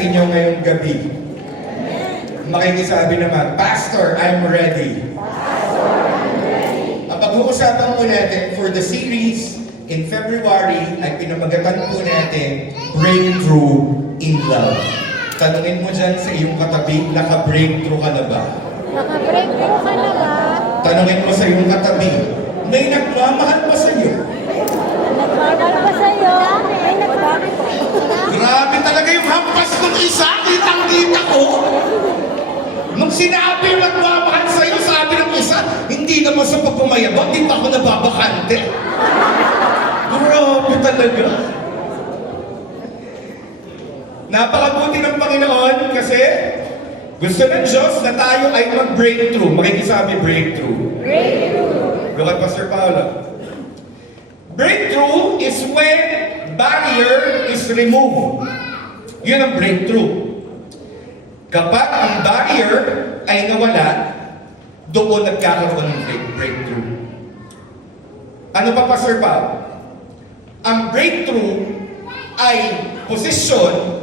sa inyo ngayong gabi. Makikisabi naman, Pastor, I'm ready. Ang pag-uusapan po natin for the series in February ay pinamagatan po natin Breakthrough in Love. Tanungin mo dyan sa iyong katabi, naka-breakthrough ka na ba? Naka-breakthrough ka na ba? Tanungin mo sa iyong katabi, may nagmamahal pa sa iyo? Nagmamahal pa sa'yo? Ay, nagmamahal pa. Grabe talaga yung hampas ng isa, kitang-kita ko. Nung sinabi yung nagmamahal sa'yo, sabi ng isa, hindi naman sa pagpumayabang, di pa ako nababakante. Grabe talaga. Napakabuti ng Panginoon kasi gusto ng Diyos na tayo ay mag-breakthrough. Makikisabi breakthrough. Breakthrough. Go kay Pastor Paolo. Breakthrough is when barrier is removed. Yun ang breakthrough. Kapag ang barrier ay nawala, doon nagkakaroon ng breakthrough. Ano pa, Pastor Paolo? Ang breakthrough ay posisyon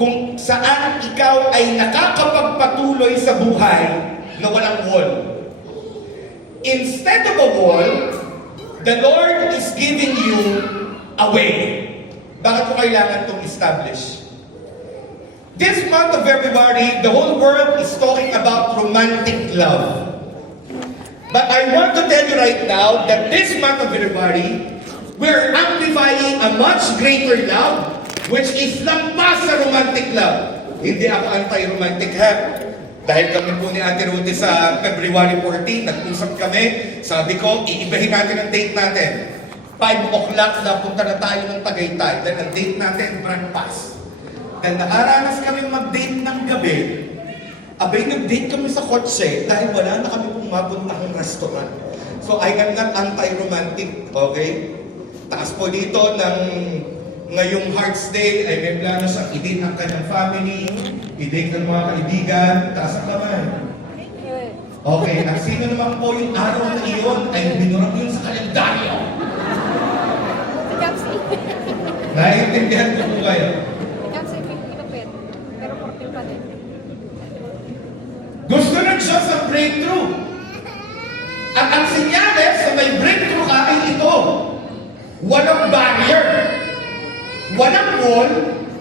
kung saan ikaw ay nakakapagpatuloy sa buhay na walang wall. Instead of a wall, the Lord is giving you a way. Bakit ko kailangan itong establish? This month of February, the whole world is talking about romantic love. But I want to tell you right now that this month of February, we're amplifying a much greater love, which is lampas sa romantic love. Hindi ako anti-romantic, ha? Dahil kami po ni Ate Ruthie sa February 14, nag-usap kami, sabi ko, iibahin natin ang date natin. 5 o'clock na punta na tayo ng Tagaytay. Then ang date natin, breakfast. Then nakaranas kami mag-date ng gabi. Abay, nag-date kami sa kotse dahil wala na kami pumapunta ng restaurant. So I am not anti-romantic, okay? Taas po dito ng ngayong Hearts Day ay may plano sa i-date ang kanyang family, i-date ng mga kaibigan, taas ang kamay. Okay, at sino naman po yung araw na iyon ay binurang yun sa kalendaryo? Naiintindihan ko po kayo. Pero 14 pa din. Gusto ng Diyos ang breakthrough. At ang senyales sa may breakthrough ka ay ito. Walang barrier, walang wall,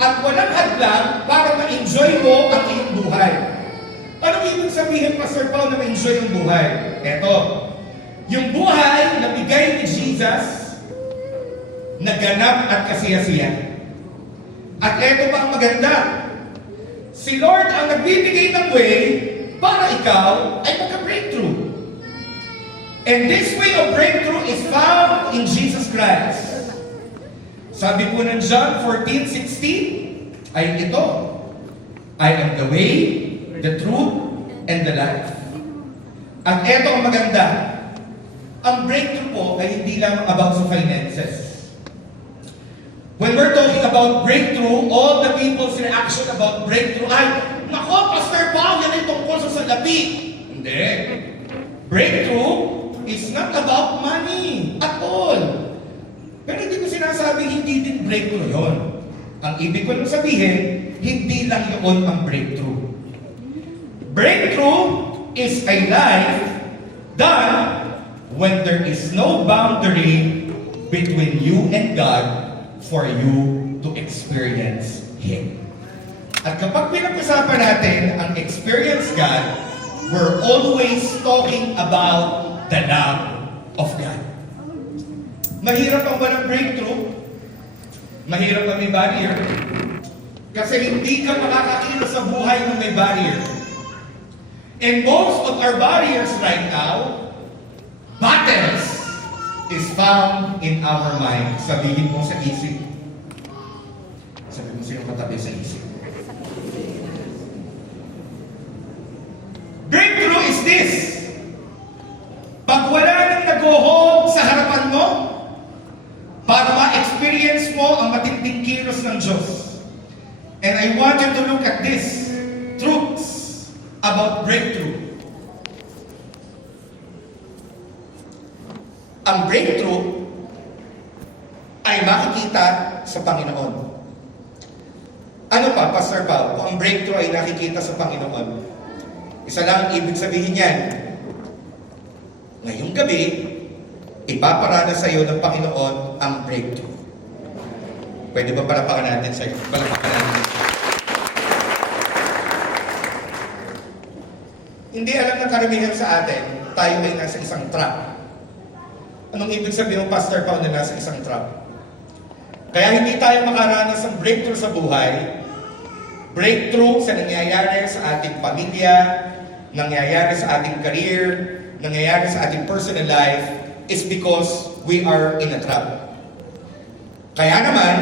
at walang hadlang para ma-enjoy mo ang iyong buhay. Anong ibig sabihin, Pastor Paul, na ma-enjoy yung buhay? Eto, yung buhay na bigay ni Jesus, naganap at kasiyasiya. At eto pa ang maganda, si Lord ang nagbibigay ng way para ikaw ay magka-breakthrough. And this way of breakthrough is found in Jesus Christ. Sabi po ng John 14:16 ay ito, I am the way, the truth, and the life. At ito ang maganda, ang breakthrough po ay hindi lang about sa finances. When we're talking about breakthrough, all the people's reaction about breakthrough ay, nako, Pastor Paul, yan ay tungkol sa salapi. Hindi. Breakthrough is not about money at all. Pero hindi ko sinasabing hindi din breakthrough yon. Ang ibig ko lang sabihin, hindi lang yun ang breakthrough. Breakthrough is a life done when there is no boundary between you and God for you to experience Him. At kapag pinag-usapan natin ang experience God, we're always talking about the love of God. Mahirap ang walang breakthrough. Mahirap ang may barrier. Kasi hindi ka makakakita sa buhay ng may barrier. And most of our barriers right now, battles, is found in our mind. Sabihin mo sa isip. Sabihin mo sino katabi sa isip. Breakthrough is this. Pag wala nang nag-hold sa harapan mo, para ma-experience mo ang matinding kilos ng Diyos. And I want you to look at this truths about breakthrough. Ang breakthrough ay makikita sa Panginoon. Ano Paano pa, Pastor Pao, kung ang breakthrough ay nakikita sa Panginoon? Isa lang ang ibig sabihin niyan. Ngayong gabi, ipaparana sa iyo ng Panginoon ang breakthrough. Pwede ba palapakan natin sa iyo? Palapakan natin. Hindi alam ng karamihan sa atin, tayo ay nasa isang trap. Anong ibig sabihin ng Pastor Pao na nasa isang trap? Kaya hindi tayo makaranas ng breakthrough sa buhay, breakthrough sa nangyayari sa ating pamilya, nangyayari sa ating career, nangyayari sa ating personal life, is because we are in a trap. Kaya naman,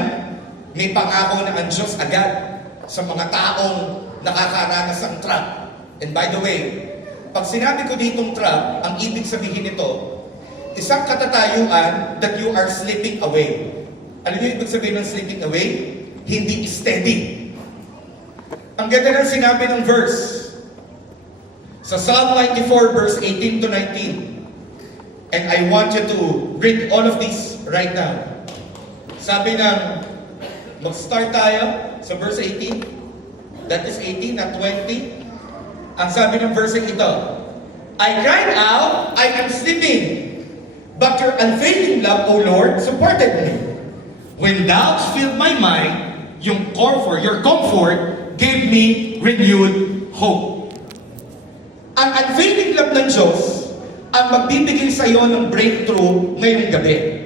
may pangako na ang Diyos agad sa mga taong nakakaranas ng trap. And by the way, pag sinabi ko ditong trap, ang ibig sabihin nito, isang katatayuan that you are slipping away. Alam niyo ibig sabihin ng slipping away? Hindi steady. Ang ganda ng sinabi ng verse sa Psalm 94 verse 18 to 19. And I want you to read all of this right now. Sabi ng, mag-start tayo sa verse 18. That is 18, not 20. Ang sabi ng verse ito, I cried out, I am sleeping, but your unfailing love, O Lord, supported me. When doubts filled my mind, your comfort gave me renewed hope. Ang unfailing love ng Diyos ang magbibigay sa iyo ng breakthrough ngayong gabi.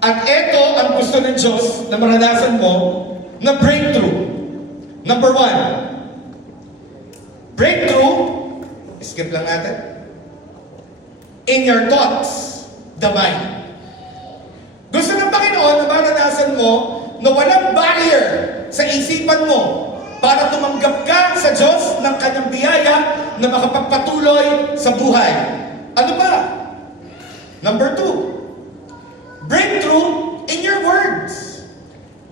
At ito ang gusto ng Diyos na maranasan mo na breakthrough. Number 1, breakthrough, skip lang natin, in your thoughts, the mind. Gusto ng Panginoon na maranasan mo na walang barrier sa isipan mo para tumanggap ka sa Diyos ng kanyang biyaya na makapagpatuloy sa buhay. Ano ba? Number 2, breakthrough in your words.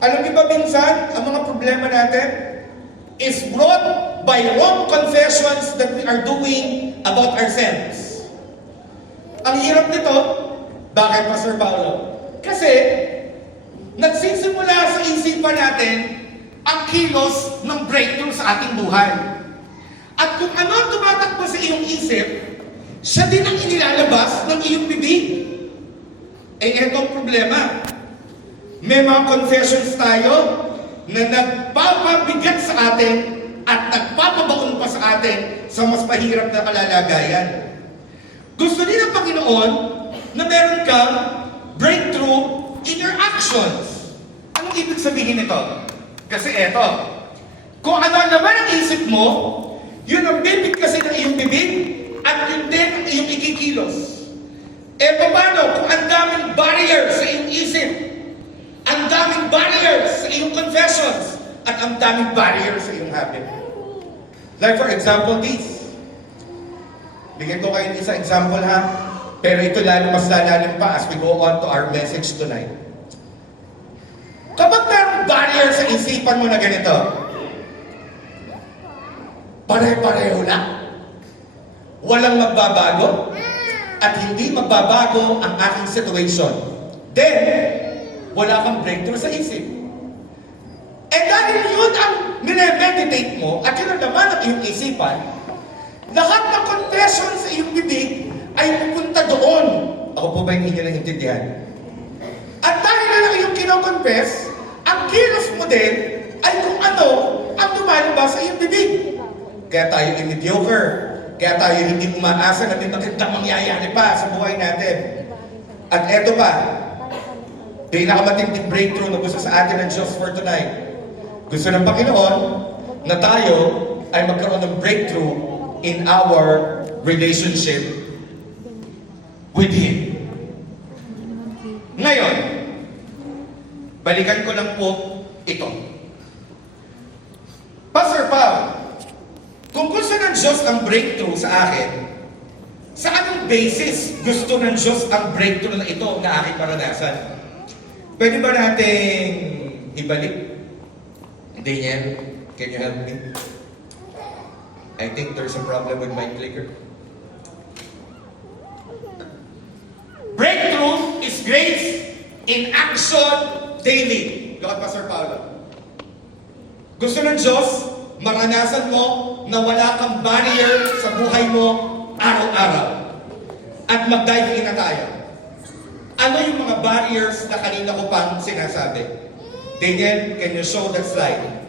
Alam niyo ba minsan, ang mga problema natin is brought by wrong confessions that we are doing about ourselves. Ang hirap nito, bakit Pastor Paulo? Kasi, nagsisimula sa isipan natin ang kilos ng breakthrough sa ating buhay. At kung ano ang tumatakbo sa iyong isip, siya din ang inilalabas ng iyong bibig. Eh, eto ang problema. May mga confessions tayo na nagpapabigat sa atin at nagpapabaon pa sa atin sa mas mahirap na kalalagayan. Gusto din ng Panginoon na meron kang breakthrough in your actions. Anong ibig sabihin nito? Kasi eto, kung ano naman ang isip mo, yun ang bibigkasin ng iyong bibig at yun din ang iyong ikikilos. E paano kung ang daming barriers sa iyong isip, ang daming barriers sa iyong confessions, at ang daming barriers sa iyong habit? Like for example, this. Bigyan ko kayo isang example ha. Pero ito mas lalalim pa as we go on to our message tonight. Kapag mayroong barrier sa isipan mo na ganito, pare-pareho lang, walang magbabago, at hindi magbabago ang aking situation, then, wala kang breakthrough sa isip. Eh dahil yun ang nire-meditate mo, at yun ang naman ang iyong isipan, lahat ng confession sa iyong bibig ay pupunta doon. Ako po ba yung inyo naintindihan? At dahil na lang iyong kinoconfess, ang kilos mo din ay kung ano ang lumalabas sa iyong bibig. Kaya tayo ay mediocre. Kaya tayo hindi umaasa na may magandang mangyayari pa sa buhay natin. At eto pa, pinakamatinding breakthrough na gusto sa atin ng Diyos for tonight. Gusto ng Panginoon na tayo ay magkaroon ng breakthrough in our relationship with Him. Ngayon, balikan ko lang po ito. Pastor Pao, kung gusto ng Diyos ang breakthrough sa akin, sa anong basis gusto ng Diyos ang breakthrough na ito na aking maranasan? Pwede ba nating ibalik? Daniel, can you help me? I think there's a problem with my clicker. Breakthrough is grace in action daily. Look at Pastor Paulo. Gusto ng Diyos, maranasan mo na wala kang barrier sa buhay mo araw-araw. At mag-dive in na tayo. Ano yung mga barriers na kanina ko pang sinasabi? Daniel, can you show that slide?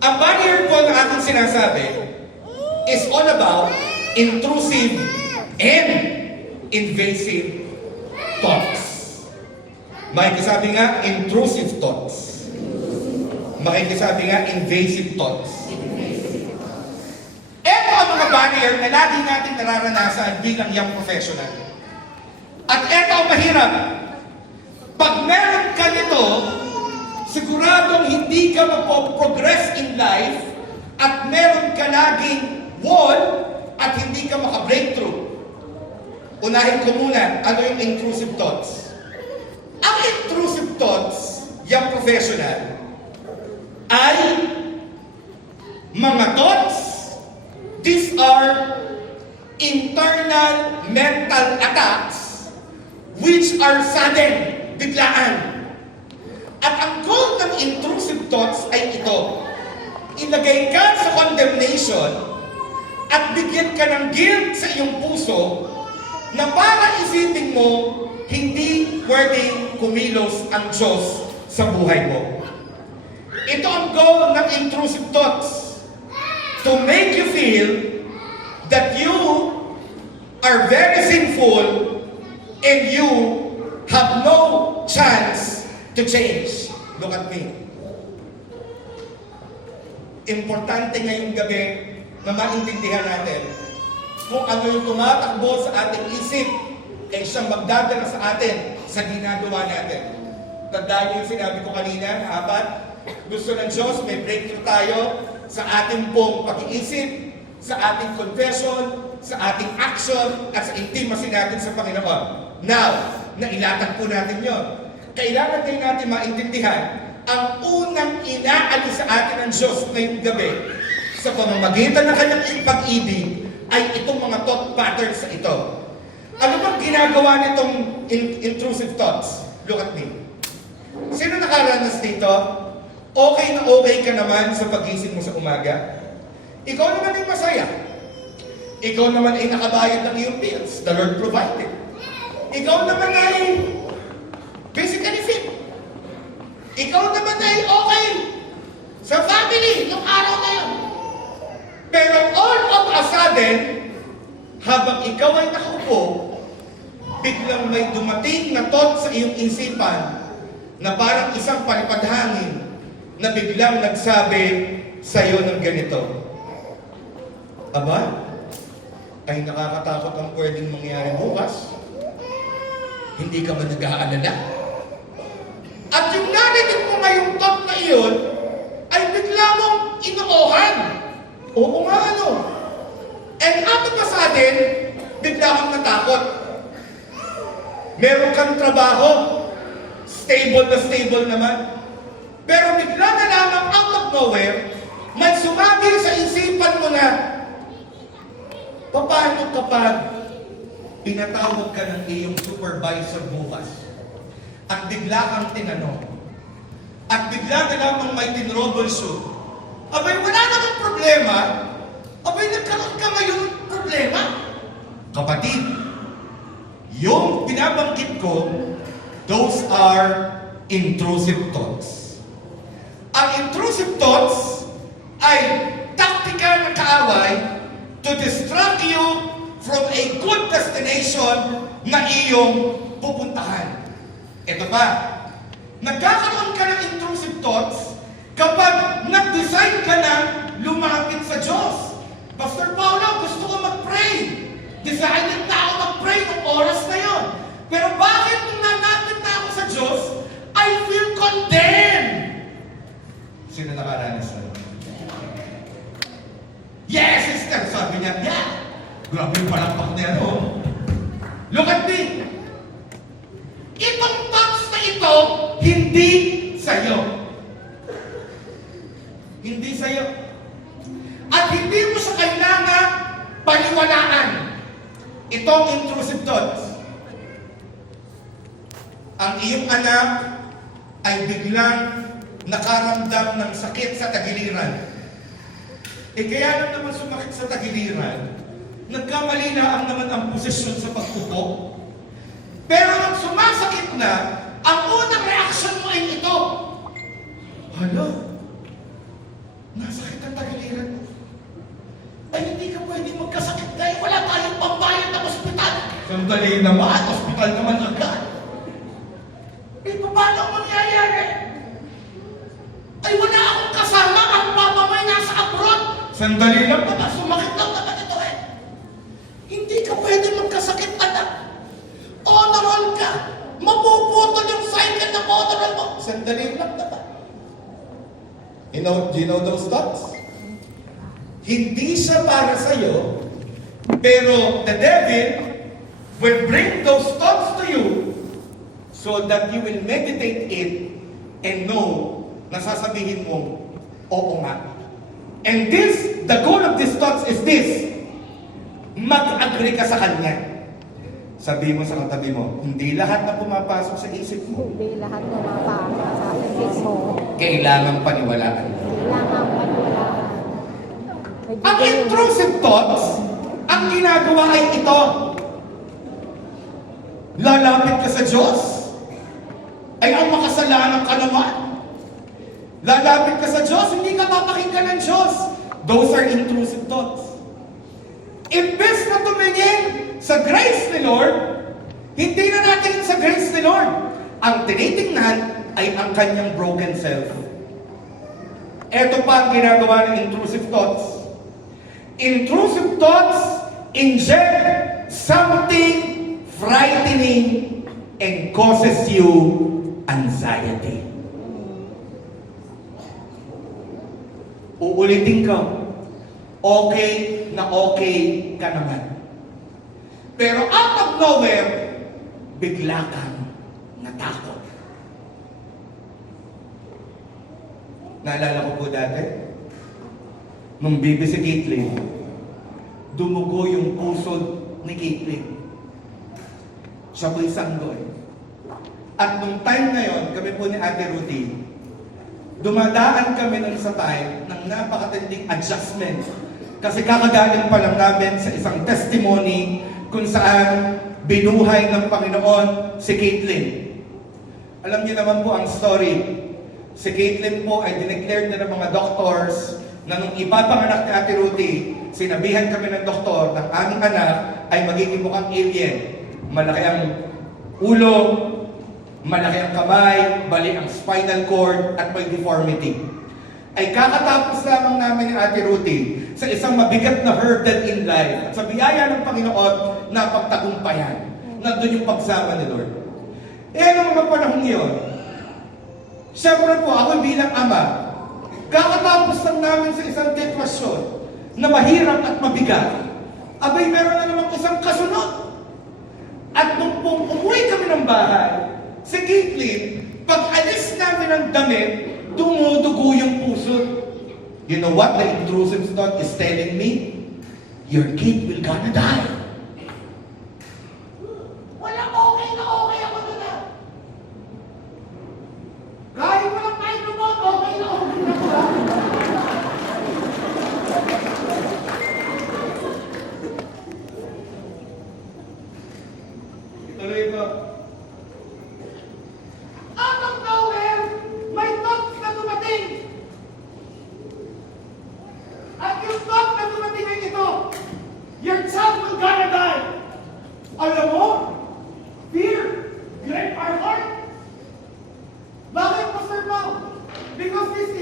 Ang barrier ko na aking sinasabi is all about intrusive and invasive thoughts. Makikisabi nga, intrusive thoughts. Makikisabi nga, invasive thoughts. Ito ang mga barrier na lagi natin nararanasan bilang young professional. At ito ang mahirap. Pag meron ka nito, siguradong hindi ka magpo-progress in life at meron ka laging wall at hindi ka maka-breakthrough. Unahin ko muna, ano yung intrusive thoughts? Ang intrusive thoughts, young professional, ay mga thoughts. These are internal mental attacks which are sudden, biglaan. At ang goal ng intrusive thoughts ay ito. Ilagay ka sa condemnation at bigyan ka ng guilt sa iyong puso na para isipin mo, hindi pwedeng kumilos ang Diyos sa buhay mo. Ito ang goal ng intrusive thoughts. To make you feel that you are very sinful and you have no chance to change. Look at me. Importante ngayong gabi na maintindihan natin kung ano yung tumatakbo sa ating isip ay siyang magdadala sa atin sa ginagawa natin. Tandaan yung sinabi ko kanina, apat, gusto ng Diyos, may breakthrough tayo sa ating pong pag-iisip, sa ating confession, sa ating action, at sa intimacy natin sa Panginoon. Now, nailatag po natin yon. Kailangan din natin maintindihan ang unang inaalis sa atin ng Diyos ngayong gabi sa pamamagitan ng kanyang pag-ibig ay itong mga thought patterns na ito. Ano bang ginagawa nitong intrusive thoughts? Look at me. Sino nakaranas dito? Okay na okay ka naman sa pagising mo sa umaga? Ikaw naman ay masaya. Ikaw naman ay nakabayad ng iyong bills. The Lord provided. Ikaw naman ay physically fit. Ikaw naman ay okay sa family ng araw na yun. Pero all of a sudden, habang ikaw ay nakaupo, biglang may dumating na thought sa iyong isipan na parang isang palipad hangin na biglang nagsabi sa iyo ng ganito. Aba, ay nakakatakot ang pwedeng mangyari bukas. Hindi ka ba nag-aalala? At yung narinig mo ngayong thought na iyon, ay bigla mong inoohan. Oo nga ano. And out of a sudden, bigla kang natakot. Meron kang trabaho, stable naman. Pero bigla na lamang out of nowhere, may sumagi sa isipan mo na, paano kapag pinatawag ka ng iyong supervisor bukas at bigla kang tinanong at bigla na lamang may tinroubleshoot, abay wala namang problema, abay nagkaroon ka ngayon ng problema. Kapatid, yung binabanggit ko, those are intrusive thoughts. Ang intrusive thoughts ay taktika ng kaaway to distract you from a good destination na iyong pupuntahan. Ito pa, nagkakaroon ka ng intrusive thoughts kapag nag-decide ka na lumapit sa Diyos. Pastor Paulo, gusto ko mag-pray. Decided na ako mag-pray ng oras na yon. Pero bakit nung nanapit na ako sa Diyos, I feel condemned? Sino nakaranas na? Yes, sister! Sabi niya, yeah! Grabe yung palakpak niya, no? Look at me! Itong thoughts na ito, hindi sa'yo. Hindi sa'yo. At hindi mo siya kailangan paniwalaan. Itong intrusive thoughts. Ang iyong anak ay biglang nakaramdam ng sakit sa tagiliran. Kaya lang naman sumakit sa tagiliran, nagkamali lang naman ang posisyon sa pagpupo. Pero nang sumasakit na, ang unang reaksyon mo ay ito. Hala, nasakit ang tagiliran mo. Ay, hindi ka pwede magkasakit dahil wala tayong pambayad ng ospital. Sandali naman, ospital naman agad. Paano ang mangyayari? Ay, wala akong kasama, ang papa mo ay nasa abroad. Sandali lang naman, sumakit lang naman ito eh. Hindi ka pwede magkasakit, anak. Honor roll ka. Mapuputol yung cycle ng honor roll mo. Sandali lang naman. Do you know those thoughts? Hindi siya para sa'yo, pero the devil will bring those thoughts to you so that you will meditate it and know na sasabihin mo, oo nga. And the goal of these thoughts is this, mag-agree ka sa kanya. Sabi mo sa katabi mo, hindi lahat na pumapasok sa isip mo. Hindi lahat na mapapa sa isip mo. Kailangang paniwalaan. Kailangan paniwalaan. Ang intrusive thoughts, ang ginagawa ay ito. Lalapit ka sa Diyos, ay ang makasalanan ka naman. Lalapit ka sa Diyos, hindi ka papakinggan ng Diyos. Those are intrusive thoughts. Imbes na tumingin sa grace ni Lord, hindi na natin sa grace ni Lord. Ang tinitingnan ay ang kanyang broken self. Ito pa ang ginagawa ng intrusive thoughts. Intrusive thoughts inject something frightening and causes you anxiety. Uulitin ka, okay na okay ka naman. Pero out of nowhere, bigla kang natakot. Naalala ko po dati, nung bibi si Caitlyn, dumugo yung puso ni Caitlyn. Siya po'y sanggoy. At nung time na yon, kami po ni Ate Ruthie, dumadaan kami nun sa time ng napakatinding adjustment. Kasi kakagaling pa lang namin sa isang testimony kung saan binuhay ng Panginoon si Caitlyn. Alam niyo naman po ang story. Si Caitlyn po ay dineclared na ng mga doctors na nung ipapanganak ni Ate Ruthie, sinabihan kami ng doktor ng aming anak ay magiging mukhang alien. Malaki ang ulo, malaki ang kamay, bali ang spinal cord, at may deformity. Ay kakatapos lamang namin ni Ate Ruthie sa isang mabigat na hurdle in life. At sa biyaya ng Panginoon, napagtagumpayan. Nandun yung pagsama ni Lord. Nung mga panahon yun, siyempre po, ako bilang ama, kakatapos lang namin sa isang sitwasyon na mahirap at mabigat, abay meron na namang isang kasunod. At nung umuwi kami ng bahay, si Caitlyn, pag alis namin ng damit, dumudugo yung puso. You know what the intrusive thought is telling me? Your kid will gonna die. Walang okay na okay ako na. Kahit walang microphone, okay na okay na ako. Ituloy ko. Out of nowhere, may thoughts na dumating. At yung thought na dumating ay ito, your child will gonna die. Alam mo, fear, great our heart. Bakit, Pastor Paul? Because this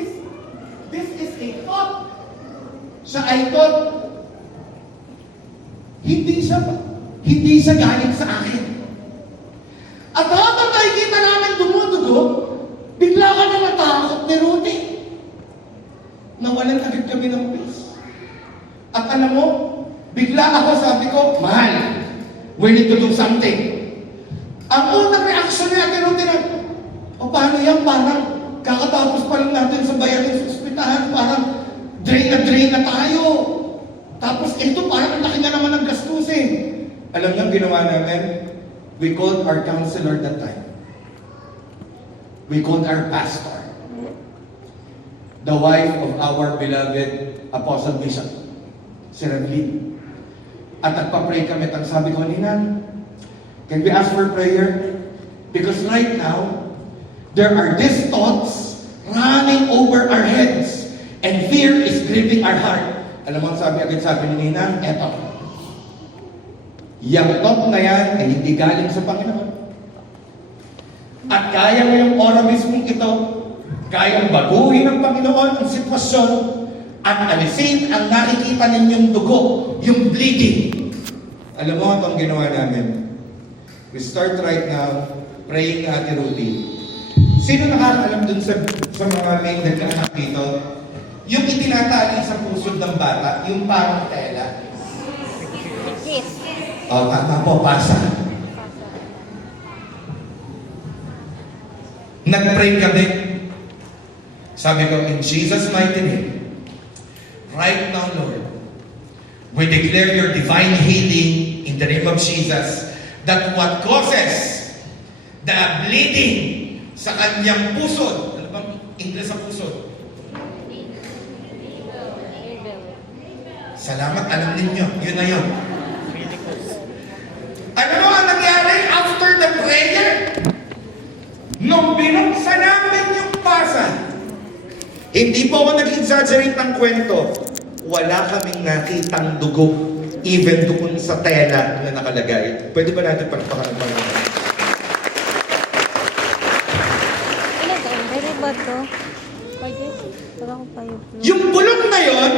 is a thought. Siya ay thought. Hindi siya galing sa akin. At habang nakikita namin dumudugo, bigla ka na natakot ni Ruthie. Nawalan agad kami ng peace. At alam mo, bigla ako sabi ko, mahal, we need to do something. Ang unang reaction ni Ate Ruthie na, o paano yan, parang kakatapos pa lang natin sa bayarin sa ospitahan, parang drain na tayo. Tapos ito, parang ang laki na naman ng gastusin. Alam niyo ang ginawa namin? We called our counselor that time. We called our pastor. the wife of our beloved Apostle Bishop, si Revlin. At nagpa-pray kami, at sabi ko, Nina, can we ask for prayer? Because right now, there are these thoughts running over our heads, and fear is gripping our heart. Alam mo, sabi ni Nina, eto, yung thought na yan ay hindi galing sa Panginoon. At kaya ngayong oras mismo ito, kayang baguhin ng Panginoon ang sitwasyon at alisin ang nakikita ninyong dugo, yung bleeding. Alam mo, itong ginawa namin. We start right now praying na Ate Ruthie. Sino nakakaalam dun sa mga may nagkaanak dito? Yung itinatali sa pusod ng bata, yung parang tela. O, tama po, pasa. Nag-pray kami. Sabi ko, in Jesus' mighty name, right now, Lord, we declare your divine healing in the name of Jesus, that what causes the bleeding sa kanyang pusod, ano bang English sa pusod? Salamat, alam ninyo, yun na yun. Ano mo ang nangyari after the prayer? Nung binuksan namin yung pasa, hindi po ako nag-exaggerate ng kwento, wala kaming nakitang dugo, even doon sa tela na nakalagay. Pwede ba natin pagpakan ng Panginoon? Ilan to? Pwede ba to? Pwede. Wala ko pa yung Yung bulong na yon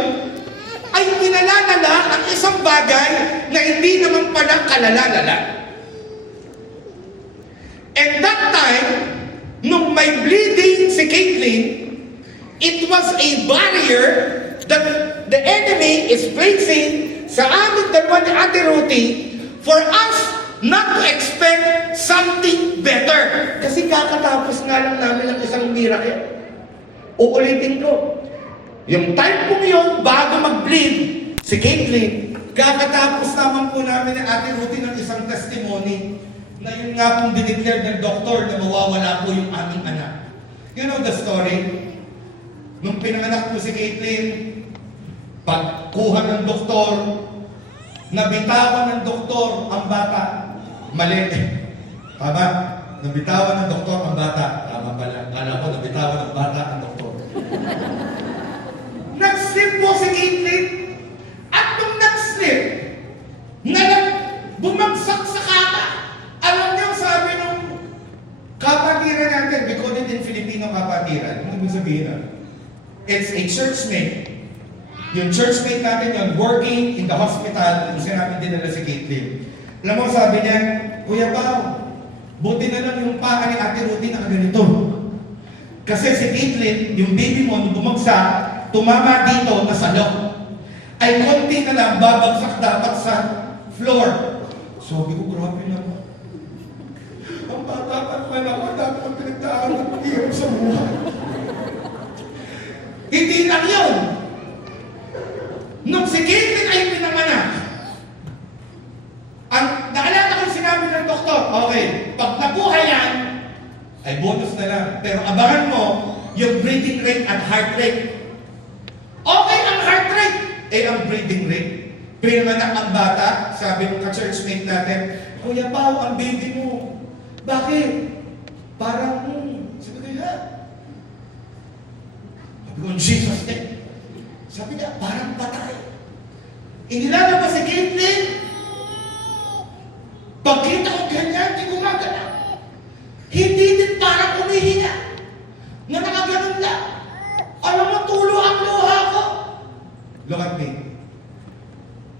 ay pinalalala ang isang bagay na hindi naman pala kalalala. And that time, nung may bleeding si Caitlyn, it was a barrier that the enemy is placing sa aming dalawa ni Ate Ruthie for us not to expect something better. Kasi kakatapos nga lang namin ng isang miracle. Uulitin ko. Yung time po yun, bago mag-bleed, si Caitlyn, kakatapos naman po namin ni Ate Ruthie ng isang testimony na yun nga pong dineclare ng doktor na mawawala po yung aming anak. You know the story? Nung pinanganak po si Caitlyn, pagkuha ng doktor, nabitawan ng doktor ang bata. Mali. Tama. Nabitawan ng doktor ang bata. Tama pala. Kala ko, nabitawan ng bata ang doktor. Nag-slip po si Caitlyn. At nung nag-slip, bumagsak sa kama. Alam niyo, sabi nung kapatiran natin, we call it in Filipino kapatiran. Ano ibig sabihin na? It's a churchmate. Yung churchmate natin yun, working in the hospital, kung sinabi dinala si Caitlyn. Alam mo, sabi niya, Kuya Pao, buti na lang yung paa ni Ate Ruthie na ganito. Kasi si Caitlyn, yung baby mo, nung bumagsak, tumama dito na sa loob. Ay konti na lang, babagsak dapat sa floor. Sabi ko, grabe naman. Ang bata pa naman ako, dapat ang pinagdaan ng hirap sa buhay. Hindi lang yun. Nung si Caitlyn ay pinanganak, ang naalala ko sinabi ng doktor, okay, pag nabuhay yan, ay bonus na lang. Pero abangan mo yung breathing rate at heart rate. Okay ang heart rate, eh ang breathing rate. Pinanganak ang bata, sabi ng ka-churchmate natin, Kuya Pao, ang baby mo. Bakit? Parang, sabi ko, ha? Sabi ko, Jesus name. Sabi niya, parang patay. Inilalabas si Caitlyn. Pagkita ko ganyan, hindi gumagana. Hindi din parang umihinga. Na nakaganon lang. Alam mo, tulo ang luha ko. Look at me.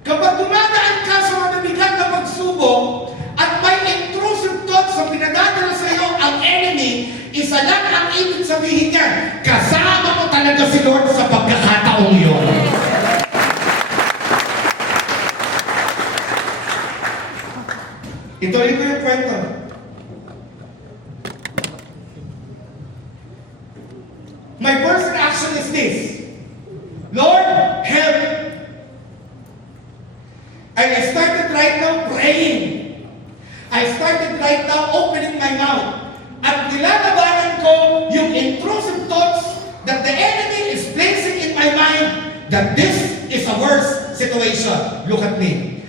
Kapag dumadaan ka sa mabibigat na pagsubok at may intrusive thoughts sa pinadadala sa iyo ang enemy, isa lang ang ibig sabihin niya, kasama mo talaga si Lord sa pagkakataong yun. Ituloy ko yung kwento. My first reaction is this. Lord, help. And I started right now praying. I started right now opening my mouth. At nilalabanan ko yung intrusive thoughts that the enemy is that this is a worse situation. Look at me.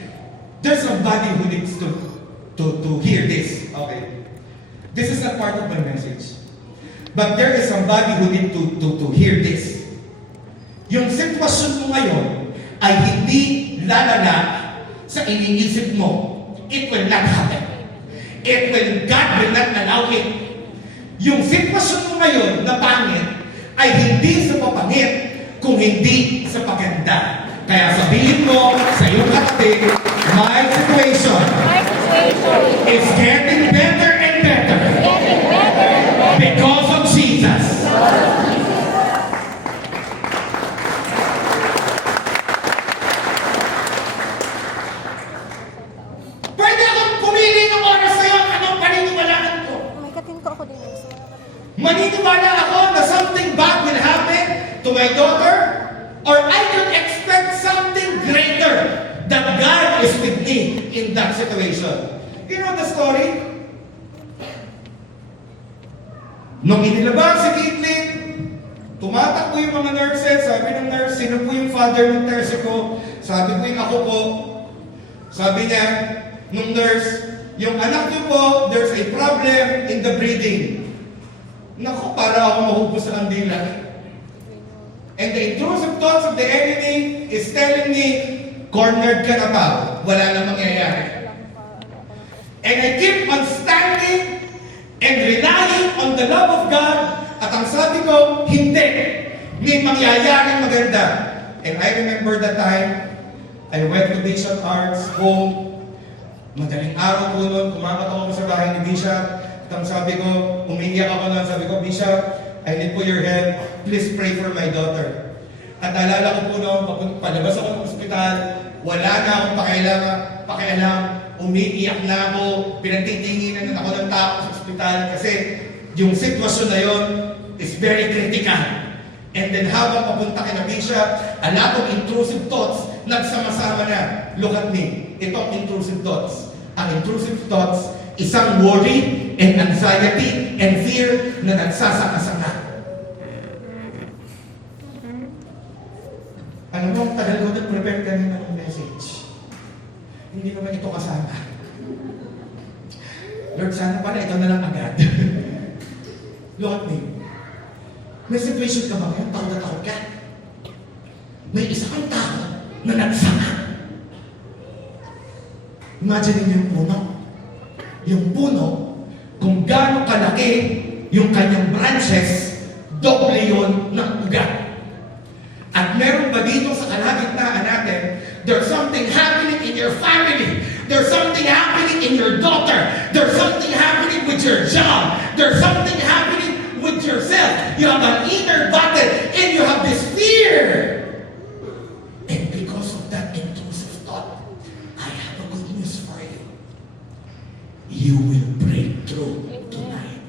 There's somebody who needs to hear this. Okay. This is not part of my message. But there is somebody who needs to hear this. Yung sitwasyon mo ngayon ay hindi lalala sa iniisip mo. It will not happen. God will not allow it. Yung sitwasyon mo ngayon na pangit ay hindi sa papangit kung hindi sa paganda. Kaya sabihin mo sa iyong katabi, my situation My situation is getting better and better is getting better and better. because of Jesus. Pwede akong pumili ng oras sa iyo anong paniniwalaan ko. May katinko ako din. Maniniwala ako na something bad will happen to my daughter, or I can expect something greater, that God is with me in that situation. You know the story? Nung inilabas si Caitlin, tumatakbo yung mga nurses, sabi ng nurse, sino po yung father ng terse ko? Sabi ko yung ako po. Sabi niya, nung nurse, yung anak niyo po, there's a problem in the breathing. Naku, para ako mahubos sa kandila. And the intrusive thoughts of the enemy is telling me, cornered ka na ba? Wala na mangyayari. And I keep on standing and relying on the love of God. At ang sabi ko, hindi. May mangyayaring maganda. And I remember that time, I went to Bishop Arts home. Madaling araw po noon, kumakatok ako sa bahay ni Bishop. At ang sabi ko, umiiyak ako noon. Sabi ko, Bishop, I need po your help. Please pray for my daughter. At naalala ko po noon, palabas ako ng ospital, wala na akong pakialam, umiiyak na ako, pinagtitinginan na ako ng tao sa ospital kasi yung sitwasyon na yon is very critical. And then habang papunta kay na Bishop, a lot of intrusive thoughts, nagsama-sama na. Look at me, itong intrusive thoughts. Ang intrusive thoughts, isang worry and anxiety and fear na nagsasaka-saka. Alam mo, ang tagal ko nag-prepare kanina ng message. Hindi naman ito kasama. Lord, sana pala ito na lang agad. Look at me. May situation ka ba ngayon? Takot na takot ka? May isa kang tao na nagsaka. Imagine niyo yung puno. Yung puno, kung gaano kalaki yung kanyang branches, doble yun ng ugat. At meron ba dito sa kalagitnaan natin, there's something happening in your family. There's something happening in your daughter. There's something happening with your job. There's something happening with yourself. You have an inner battle and you have this fear. And because of that intrusive thought, I have a good news for you. You will break through tonight.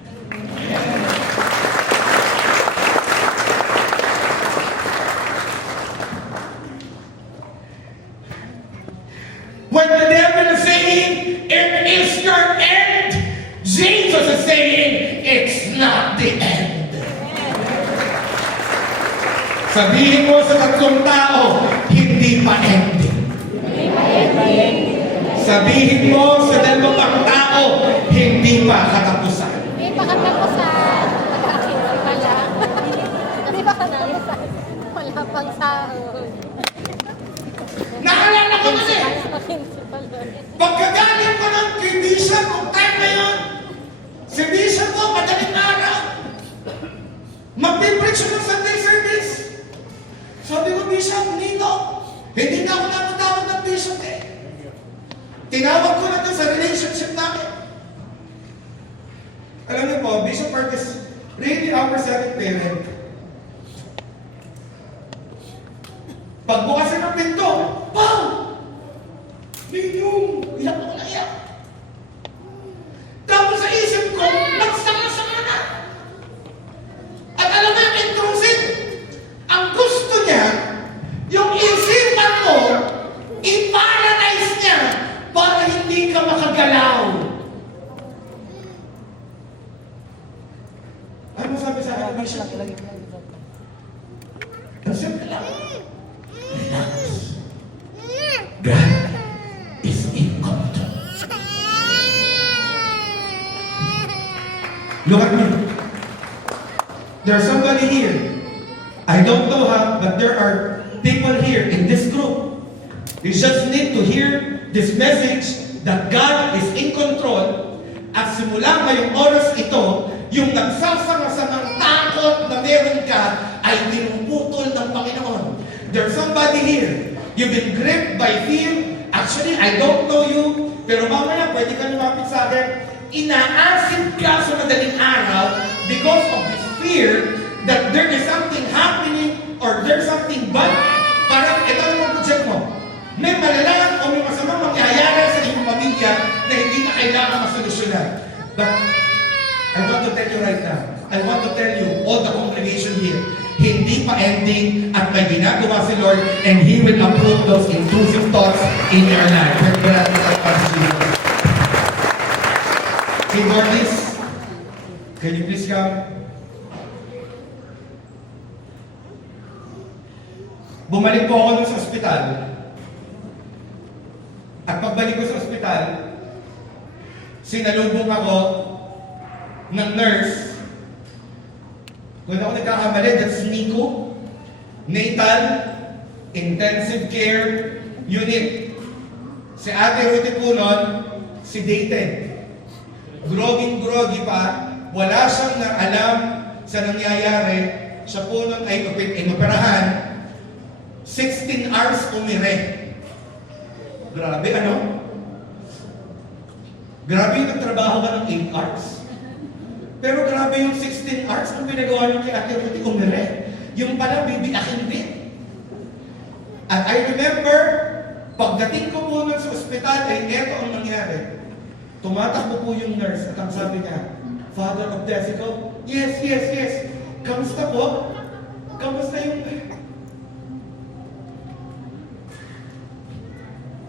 When the devil is saying, it is your end, Jesus is saying, it's not the end. Sabihin mo sa tatlong tao, hindi pa ending. Sabihin mo sa dalawang pang tao, hindi pa katapusan. Hindi pa katapusan. Mag-aakit pala. Hindi pa katapusan. Wala pang sahod. Naalala ko na eh. Pagkagaling ko ng kay Bishop, kung time na yun, si Bishop ko, madaling araw, mag-preach ng Sunday service. Sabi ko, Bishop, Nito, hindi na ako napatawag ng Bishop eh. Tinawag ko na doon sa relationship namin. Alam niyo po, Bishop Park is really our second parent. Pagbukasin ng pinto, PAM! Ninyong, iyak ako na iyak. Tapos sa isip ko, nagsama-sama na. At alam mo yung intrusive, ang gusto niya, yung isipan mo, i-paralyze niya para hindi ka makagalaw. Ano sabi sa akin? Ang simple lang. God is in control. Look at me. There's somebody here. I don't know how, but there are people here in this group. You just need to hear this message that God is in control. At simula ngayong oras ito, yung nagsasanga-sangang takot na meron ka ay pinuputol ng Panginoon. There's somebody here. You've been gripped by fear. Actually, I don't know you. Pero mamaya, pwede ka lumapit sa akin. Inaasid ka sa madaling araw because of this fear that there is something happening or there's something bad. Parang ito ang project mo. May malala o may masamang mangyayari sa iyong pamilya na hindi na kailangan masolusyonan. But I want to tell you right now, I want to tell you, all the congregation here, hindi pa ending at may ginagawa si Lord and He will approve those intrusive thoughts in your life. Hey, Mortis, can you please come? Bumalik po ako dun sa ospital. At pagbalik ko sa ospital, sinalubong ako ng nurse. Kung ako nagkakamali, that's NICU, Natal Intensive Care Unit. Si Ate Rudy Punon, sedated. Groging-grogi pa, wala siyang alam sa nangyayari. Siya po nun ay inoperahan. 16 hours umire. Grabe, ano? Grabe yung nagtrabaho ka ng 8 hours. Pero grabe yung 16 hours ang pinagawa niyo kay Ate Rudy umire. Yung pala, bibiakin din. At I remember, pagdating ko po nun sa ospital, ay eto ang nangyari. Tumatakbo po yung nurse at ang sabi niya, Father of Desico, yes. Kamusta po? Kamusta yung...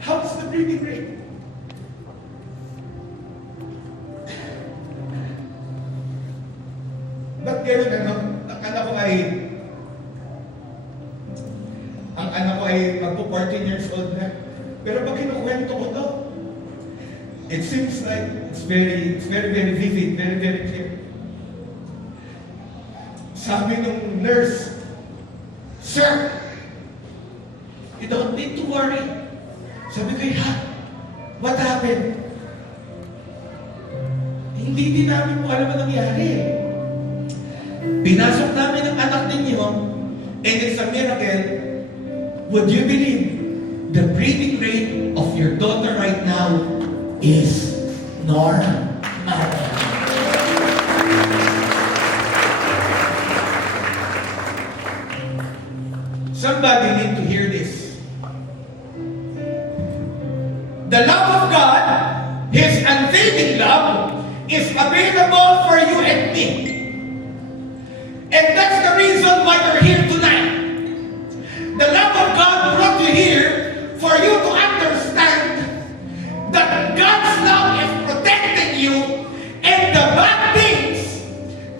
How's the breathing rate? Ba't gano'n ano? Ang anak ko ay magpo 14 years old na. Pero pag kinukwento ko to, it seems like it's very vivid, very clear. Sabi ng nurse, Sir, you don't need to worry. Sabi ko, ha? What happened? Hindi din namin po alam ang nangyari. Pinasok namin ang anak ninyo, and it's a miracle. Would you believe the breathing rate of your daughter right now is normal? Somebody need to hear this. The love of God, His unfailing love, is available for you and me. And that's the reason why you're here tonight. The love of God brought you here for you to understand that God's love is protecting you, and the bad things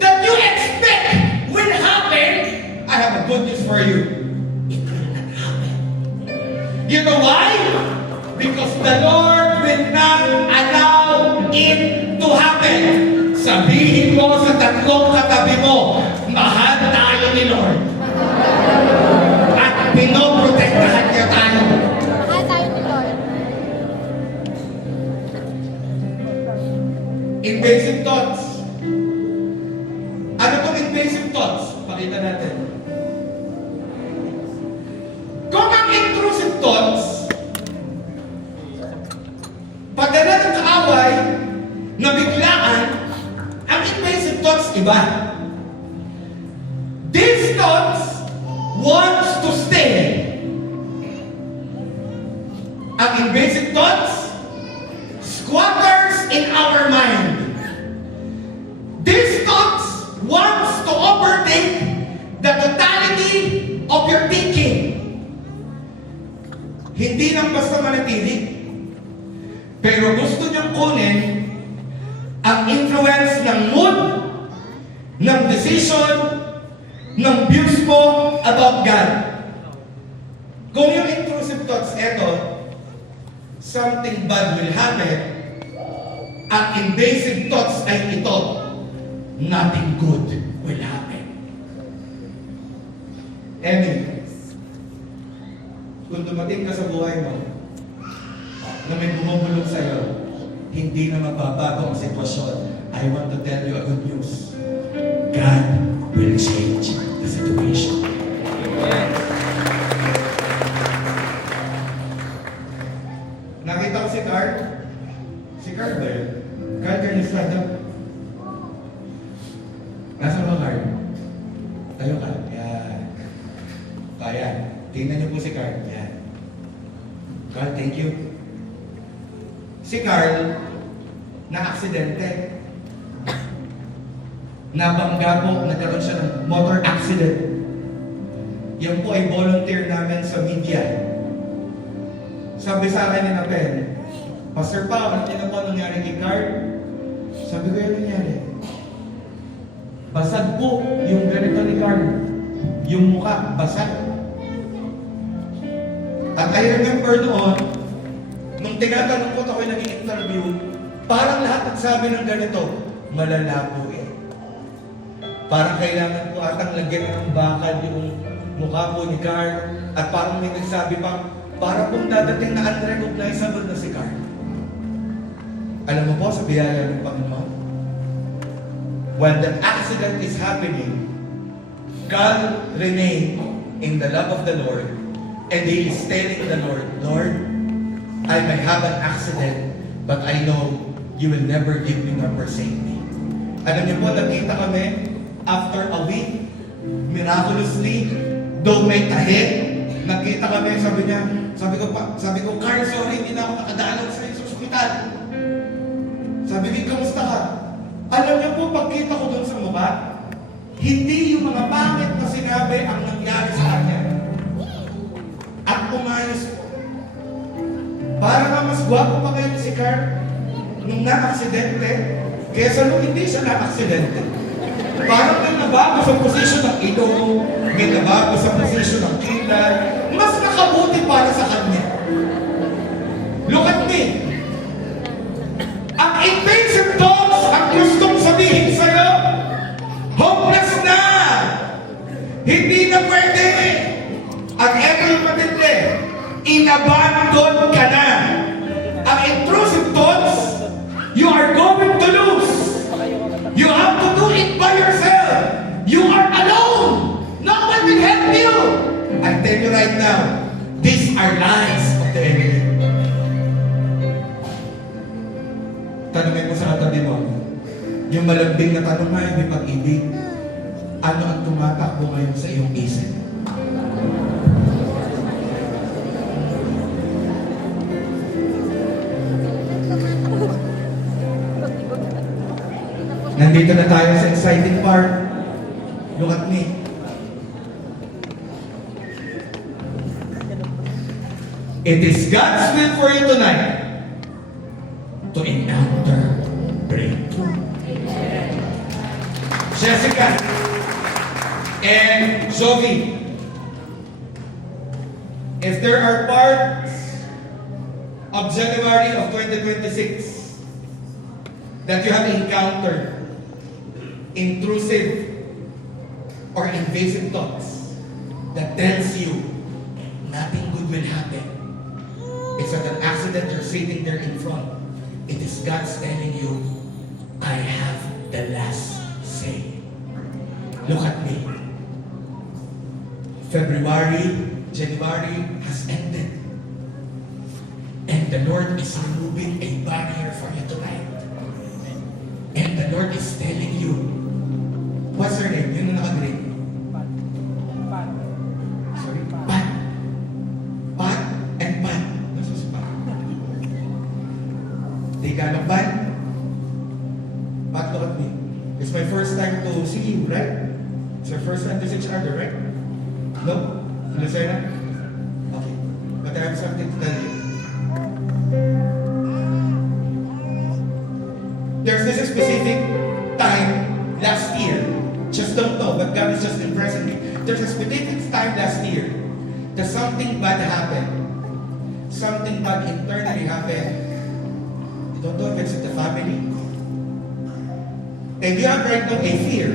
that you expect will happen. I have a good news for you. It will not happen. You know why? Because the Lord will not allow it to happen. Sabihin mo sa tatlong katabi mo, mahal tayo ni Lord. At pinoprotektahan niya tayo. Mahal tayo ni Lord. Invasive thoughts. Ano itong invasive thoughts? Pakita natin. Kung ang intrusive thoughts, padala ng kaaway na biglaan, ang invasive thoughts iba. These thoughts wants to stay. Ang invasive thoughts, squatters in our mind. These thoughts wants to overtake the totality of your thinking. Hindi lang basta manatili, pero gusto niyang kunin ang influence ng mood, ng decision, ng views mo about God. Kung yung intrusive thoughts, eto, something bad will happen, ang invasive thoughts ay ito, nothing good will happen. Emily, kung dumating ka sa buhay mo, na may bumubulong sa'yo, hindi na magbabago ang sitwasyon, I want to tell you a good news. God will change the situation. Nakita ko si Carl. Si Carl ba yun? Carl, can you stand up? Nasaan ba, Carl? Tayo ka. Yan. Ayan. Tingnan niyo po si Carl. Yan. Carl, thank you. Si Carl, na-aksidente. Nabangga po, nagkaroon siya ng motor accident. Yan po ay volunteer namin sa media. Sabi sa akin ni Napen, Pastor Pao, ano po nangyari kay Carl? Sabi ko, yan nangyari. Basag po yung ganito ni Carl. Yung mukha, basag. At I remember noon, nung tinatanong ko ako'y naging interview, parang lahat nagsabi ng ganito, malala po eh. Parang kailangan po atang lagyan ng bakal yung mukha po ni Carl. At parang may nagsabi pa, para pong dadating na unrecognizable na si Carl. Alam mo po, sa biyaya ng Panginoon, when that accident is happening, God remained in the love of the Lord, and He is telling the Lord, Lord, I may have an accident, but I know You will never leave me nor forsake me. Alam niyo po, nakita kami, after a week, miraculously, though may tahi, nakita kami, sabi ko, Carl, sorry, hindi na ako nakadalaw sa ospital. Sabi ko, kamusta ka? Alam niyo po, pagkita ko doon sa mukha, hindi yung mga pangit na sinabi ang nangyari sa kanya. At umayos po. Para nga mas gwapo pa kayo si Carl nung na-aksidente, kesa nung hindi siya na-aksidente. Parang may nabago sa posisyon ng ilong, may nabago sa posisyon ng kilay, mas nakabuti para sa kanya. Look at me. Ang invasive thoughts ang gustong sabihin sa'yo, hopeless na! Hindi na pwede! At eto yung matindi, inabandon ka na. Ang intrusive thoughts, you are going to lose. You have to do it by yourself. You are alone. No one will help you. I tell you right now, these are lies of the enemy. Tanungin mo sa katabi mo, yung malambing na tanong nga, may pag-ibig, ano ang tumatakbo ngayon sa iyong isip? Nandito na tayo sa exciting part. Look at me. It is God's will for you tonight to encounter breakthrough. Jessica and Jovi, if there are parts of January of 2026 that you have encountered intrusive or invasive thoughts that tells you nothing good will happen, it's not an accident you're sitting there in front. It is God's telling you, I have the last say. Look at me. January has ended. And the Lord is removing a barrier for you tonight. And the Lord is telling you, what's her name? Yun na naka-green. Sorry? Pat. Pat and Pat. Nasa si Pat. Tagalog Pat. Pat, look at me. It's my first time to see you, right? It's our first time to see each other, right? No? Lucena? Okay. But I have something to tell you. There's this specific time last year, just don't know, but God is just impressing me. There's a specific time last year that something bad happened. something bad internally happened, you don't know if it's in the family. And you have right now a fear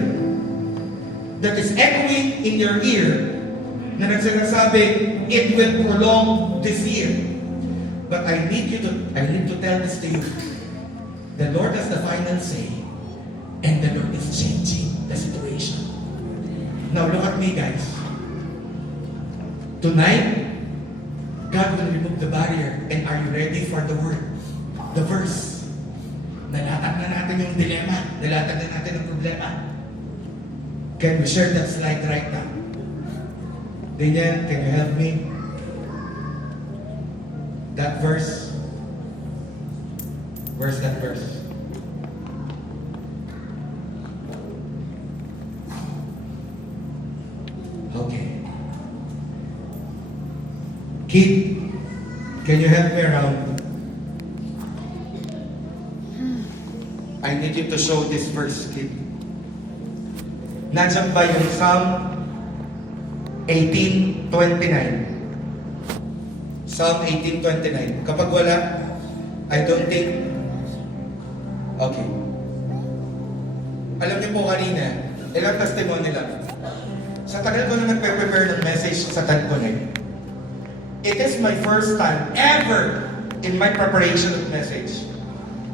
that is echoing in your ear na nagsasabi, it will prolong this year. But I need to tell this to you. The Lord has the final say, and the Lord is changing the situation. Now look at me, guys. Tonight, God will remove the barrier. And are you ready for the word? The verse. Nalatag na natin yung dilemma. Nalatag na natin ang problema. Can we share that slide right now? Daniel, can you help me? That verse. Where's that verse? Okay. Kid, can you help me around? I need you to show this verse, Kid. Nandiyan ba yung Psalm 18:29? Psalm 18:29. Kapag wala, I don't think... Okay. Alam niyo po kanina, ilang testimony lang. Sa tagal ko na nagpe-prepare ng message sa Connect, it is my first time ever in my preparation of message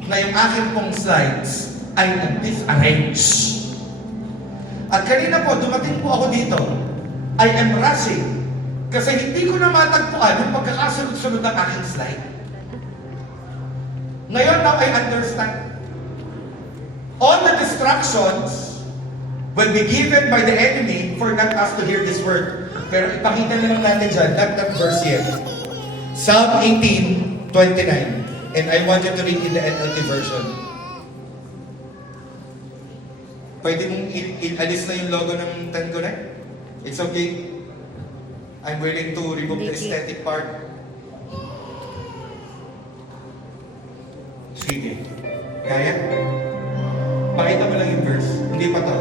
na yung akin pong slides ay nag-disarrange. At kanina po, dumating po ako dito, I am rushing kasi hindi ko na matagpuan yung pagkakasunod-sunod ng aking slide. Ngayon, now I understand. All the distractions will be given by the enemy for not us to hear this word. Pero ipakita na lang natin dyan, not that verse yet. Psalm 18:29. And I want you to read in the NLT version. Pwede mong alis na yung logo ng Ten Connect? It's okay. I'm willing to remove the aesthetic part. Sige. Kaya? Pakita mo lang yung verse. Hindi pa to.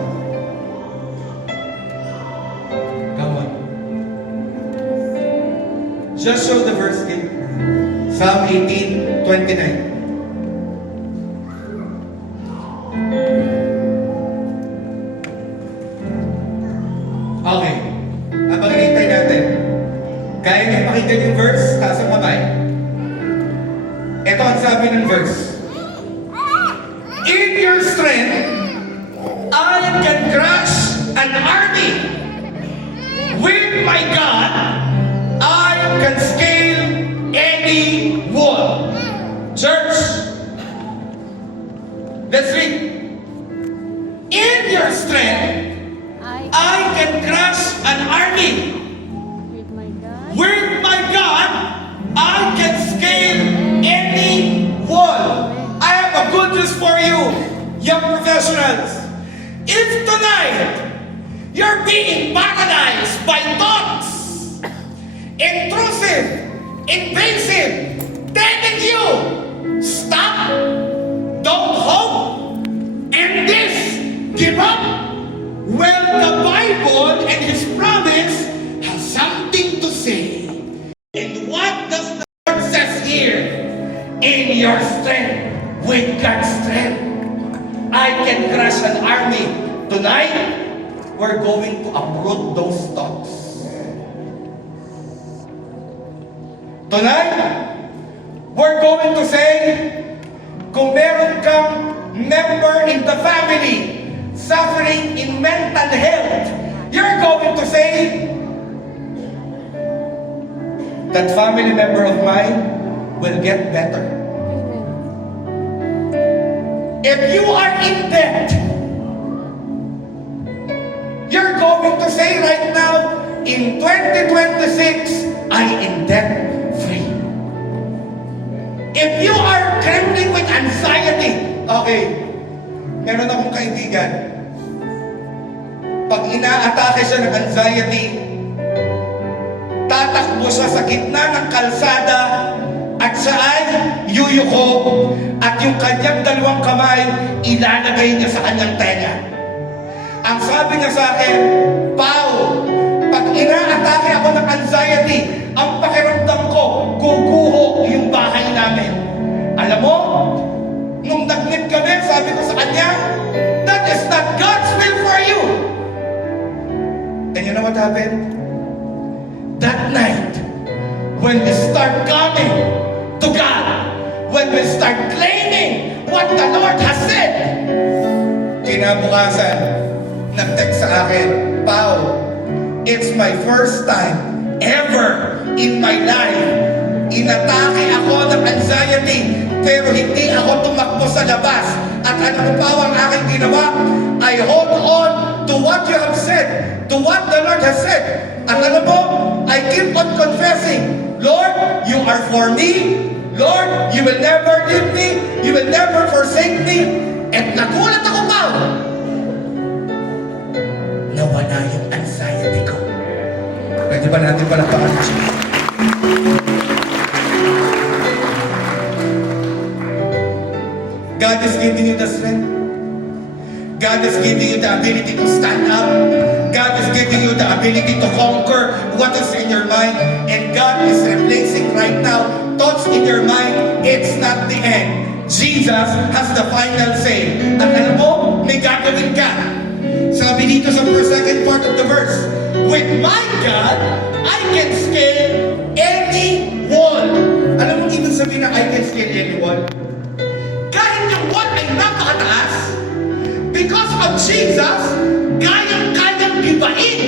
Come on. Just show the verse, kid. Psalm 18:29. Okay. Habang hinintay natin, kaya niyo pakinggan yung verse, taas ang kamay. Ito ang sabi ng verse. In your strength, I can crush an army. With my God, I can scale any wall. Church, let's read. In your strength, I can crush an army. With my God. With my God, I can scale any wall. I have a good news for you, young professionals. If tonight you're being paralyzed by thoughts, intrusive, invasive, telling you, stop, don't hope, and this, give up, well, the Bible and His promise has something to say. And what does the Lord says here? In your strength, with God's strength, I can crush an army. Tonight, we're going to uproot those thoughts. Tonight, we're going to say, kung meron kang member in the family suffering in mental health, you're going to say, that family member of mine will get better. If you are in debt, you're going to say right now, in 2026, I am debt free. If you are trembling with anxiety, okay, meron akong kaibigan, pag inaatake siya ng anxiety, tatakbo siya sa gitna ng kalsada at siya ay yuyuko at yung kanyang dalawang kamay ilalagay niya sa kanyang tenga. Ang sabi niya sa akin, Pao, pag inaatake ako ng anxiety, ang pakiramdam ko, guguho happened? That night, when we start coming to God, when we start claiming what the Lord has said, kinabukasan, nag-text sa akin, Pao, it's my first time ever in my life. Inatake ako ng anxiety, pero hindi ako tumakbo sa labas. At ano pa ang aking ginawa? I hold on to what you have said, to what the Lord has said. At ano mo? I keep on confessing, Lord, you are for me. Lord, you will never leave me. You will never forsake me. At nagulat ako pa. Nawala yung anxiety ko. Pwede ba natin palakpakan siya? God is giving you the strength. God is giving you the ability to stand up. God is giving you the ability to conquer what is in your mind. And God is replacing right now thoughts in your mind. It's not the end. Jesus has the final say. At alam mo, may gagawin ka. Sabi dito sa second part of the verse, with my God, I can scale any wall. Alam mo ibig sabihin na I can scale any wall? Kahit yung wall ay napakataas, because of Jesus, kayang-kayang gibain,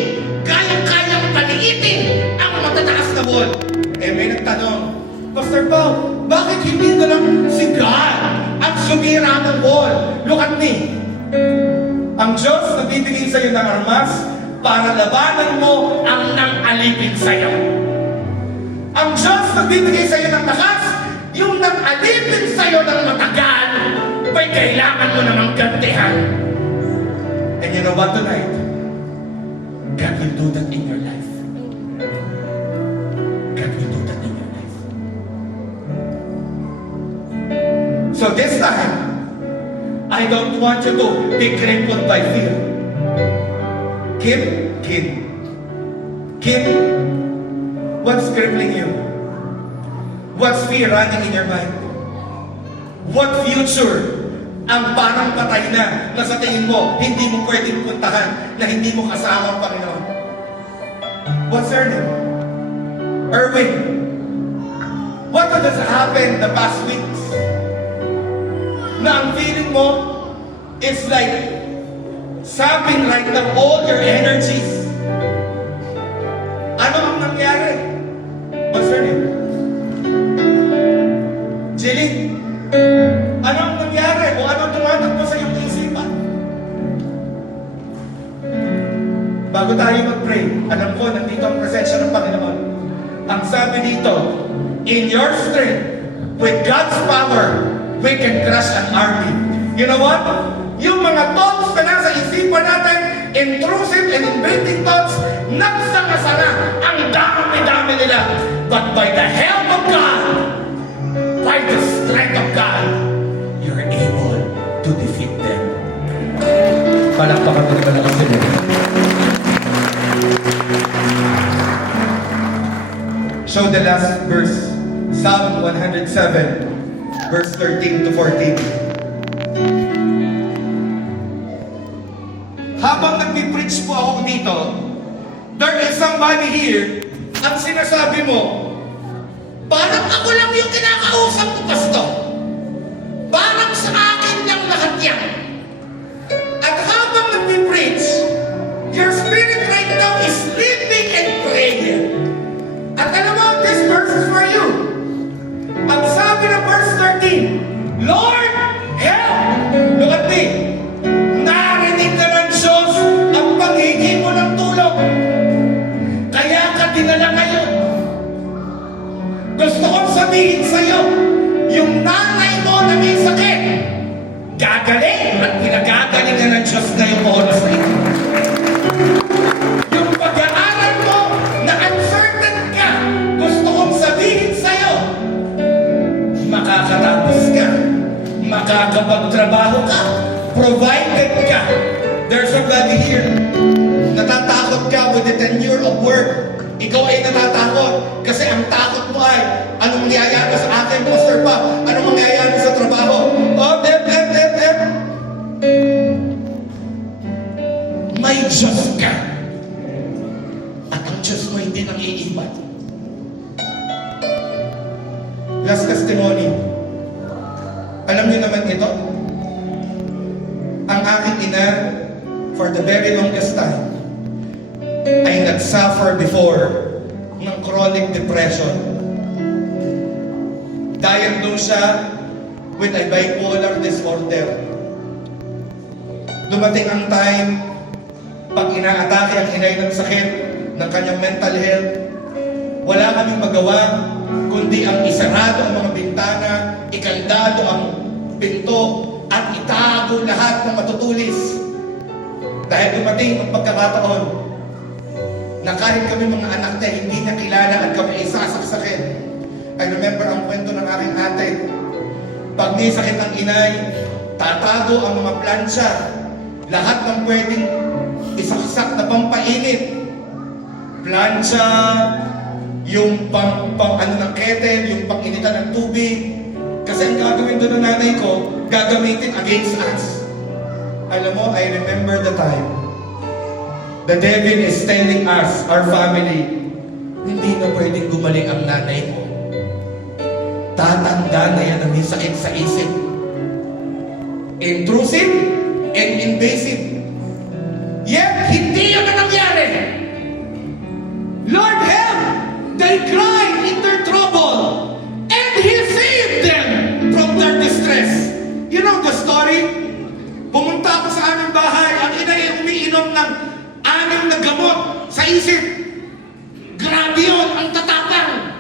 kayang-kayang paliitin ang matataas na wall. Eh may nagtanong, Pastor Pao, bakit hindi na lang si God ang sumira ng wall? Look at me. Ang Diyos nagbibigay sa iyo ng armas para labanan mo ang nang-alipin sa iyo. Ang Diyos nagbibigay sa iyo ng lakas, yung nang-alipin sa iyo ng matagal, may kailangan mo namang gantihan. And you know what tonight? God will do that in your life. God will do that in your life. So this time, I don't want you to be crippled by fear. Kim, what's crippling you? What's fear running in your mind? What future ang parang patay na sa tingin mo, hindi mo pwedeng puntahan, na hindi mo kasama ang Panginoon? What's her name? Erwin. What has happened the past weeks? Na ang feeling mo is like sapping right now all your energies. Ano ang nangyari? What's her name? Jilly? Ano ang nangyari? O ano tumatakbo sa iyong isipan? Bago tayo mag-pray, alam ko, nandito ang presensya ng Panginoon. Ang sabi dito, in your strength, with God's power, we can crush an army. You know what? Yung mga thoughts na nasa isipan natin, intrusive and invading thoughts, nagsama-sana, ang dami-dami nila. But by the help of God, by the strength of God, you're able to defeat them. Palakpakan ko naman ang sila. Show the last verse, Psalm 107. Verse 13 to 14. Habang nagpi-preach po ako dito, there is somebody here, ang sinasabi mo, parang ako lang yung kinakausap ko, Pastor. Parang sa akin lang lahat yan. At habang nagpi-preach, your spirit right now is sleeping and praying. At alam mo, this verse is for you. Ang sabi ng verse 13, Lord, help! Look at me. Narinig na ng Diyos ang paghingi mo ng tulong. Kaya ka dinala ngayon. Gusto kong sabihin sa'yo, yung nanay mo na may sakit, gagaling at pinagagaling na ng Diyos ngayong oras na ito. Yung pag-aaral mo na uncertain ka, gusto kong sabihin sa'yo, makakatapos ka, makakapagtrabaho ka, provided ka. There's somebody here, natatakot ka with the tenure of work. Ikaw ay natatakot kasi ang takot mo ay anong mangyayari sa akin, Pastor Pa? Anong mangyayari sa trabaho? May Diyos ka. last testimony. Alam niyo naman ito? Ang aking ina, for the very longest time, ay nagsuffer before ng chronic depression. Diagnosed siya with a bipolar disorder. Dumating ang time, pag inaatake ang inay ng sakit ng kanyang mental health, wala kaming magawa kundi ang isarado ang mga bintana, ikaldado ang pinto, at itago lahat ng matutulis. Dahil dumating ang pagkakataon na kahit kami mga anak na hindi niya kilala at kami ay sasaksakin. I remember ang kwento ng aking ate. Pag may sakit ang inay, tatago ang mga plansya, lahat ng pwedeng isaksak na pampainit. Plansya, yung pang ano ng kettle, yung pang-initan ng tubig. Kasi ang gagawin doon ng nanay ko, gagamitin against us. Alam mo, I remember the time. The devil is telling us, our family, hindi na pwedeng gumaling ang nanay mo. Tatanda na yan na may sakit sa isip. Intrusive and invasive. Yet, hindi yan na nangyari. Lord help! They cried in their trouble, and He saved them from their distress. You know the story? Pumunta ako sa aming bahay, ang ina ay umiinom ng 6 na gamot sa isip. Grabe yun, ang tatapang.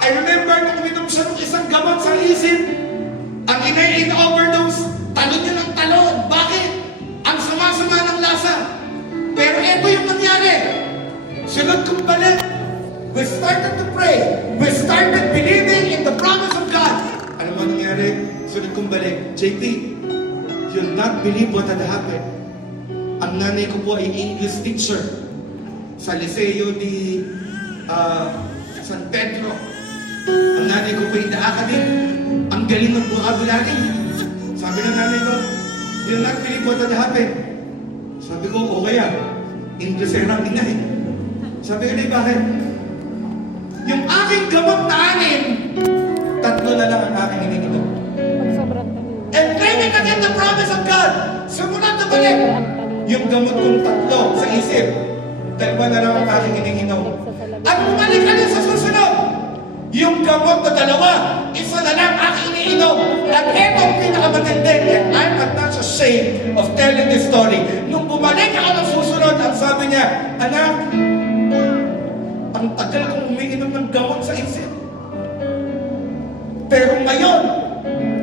I remember nung uminom siya ng isang gamot sa isip, ang ina ay in-overdose, talon niya ng talon. Bakit? Ang sama-sama ng lasa. Pero ito yung nangyari. Sunod kong balik, we started to pray. We started believing in the promise of God. Ano man nangyari? Sunod kong balik, JP, you'll not believe what had happened. Ang nanay ko po ay English teacher sa Liceo di San Pedro. Ang nanay ko po ay the academy. Ang galing ng vocabulary. Sabi ng nanay ko, you'll not believe what had happened. Sabi ko, okay ah. English ay ang inay. Sabi ko, bakit? Yung aking gamot na 6, 3 na lang ang aking iniinom. And claiming again the promise of God. Sumunod na balik. Yung gamot kong 3 sa isip, 2 na lang ang aking iniinom. At bumalik ka din sa susunod. Yung gamot na 2, 1 na lang aking iniinom. At etong pinakamatindi, and I'm not ashamed of telling this story. Nung bumalik ako ng susunod, ang sabi niya, anak, ang tagal kong umiinom ng gamot sa isip. Pero ngayon,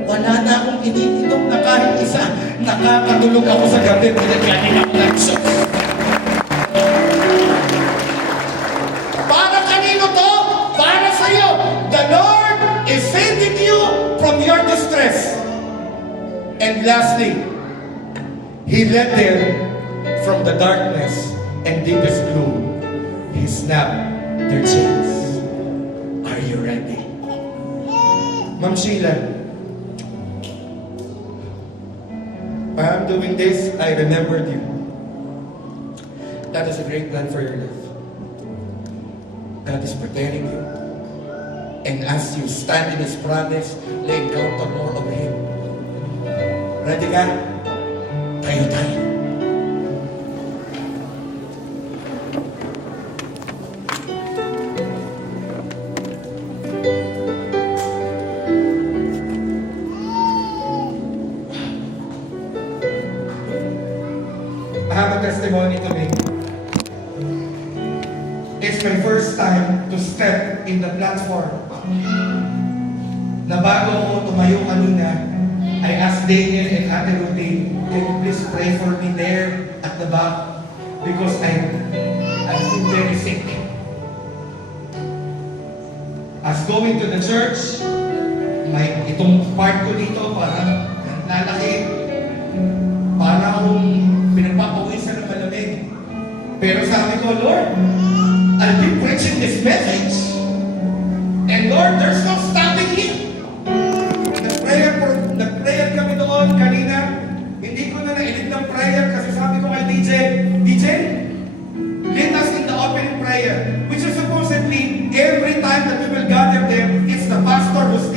wala na akong iniinom na kahit isa. Nakakatulog ako sa gabi, pinagkanin ako ng Diyos. Para kanino to? Para sa'yo. The Lord is saving you from your distress. And lastly, He led them from the darkness and deepest gloom. He snapped their chains. Are you ready? Ma'am Sheila, while I'm doing this, I remembered you. That is a great plan for your life. God is preparing you. And as you stand in His promise, you encounter more of Him. Ready ka? Tayo. I have a testimony to make. It's my first time to step in the platform. Na bago ako tumayo kanina, I asked Daniel and Ate Ruthie, can you please pray for me there at the back? Because I'm very sick. As going to the church, itong part ko dito, parang lalaki. Para akong pinagpapawisan ng malamig. Pero sabi ko, Lord, I'll be preaching this message. And Lord, there's no stopping Him. Nag-prayer kami doon kanina. Hindi ko na nailid ng prayer kasi sabi ko kay DJ, lead us in the opening prayer. Which is supposedly, every time that we will gather there, it's the pastor who's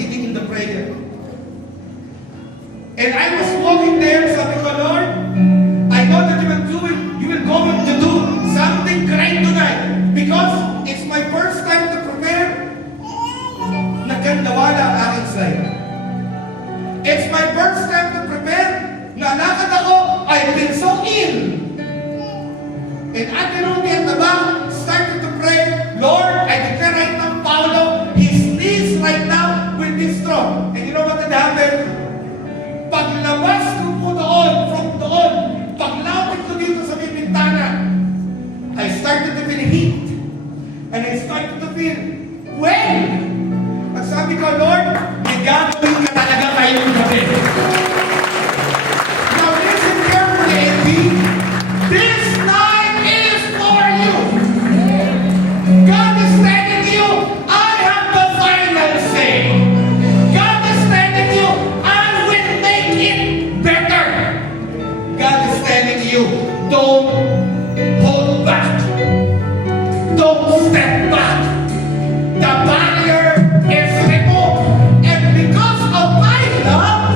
gagawin. At sabi ko, Lord, may gagawin ka talaga ngayong gabi. Now listen carefully, LB. This night is for you. God is telling you, I have the final say. God is telling you, I will make it better. God is telling you, don't hold back. Don't step back. The barrier is removed. And because of my love,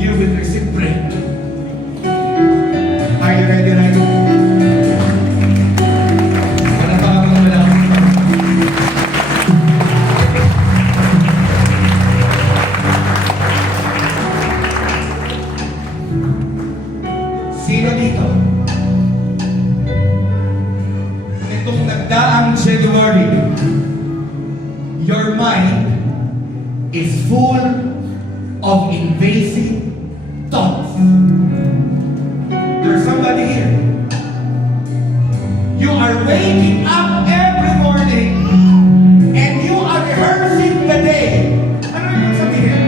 you will receive breakthrough. Are you ready right now? Palatawagan mo lang. Sino dito? Itong nagdaang January, your mind is full of invasive thoughts. There's somebody here. You are waking up every morning and you are rehearsing the day. Ano yung sabihin?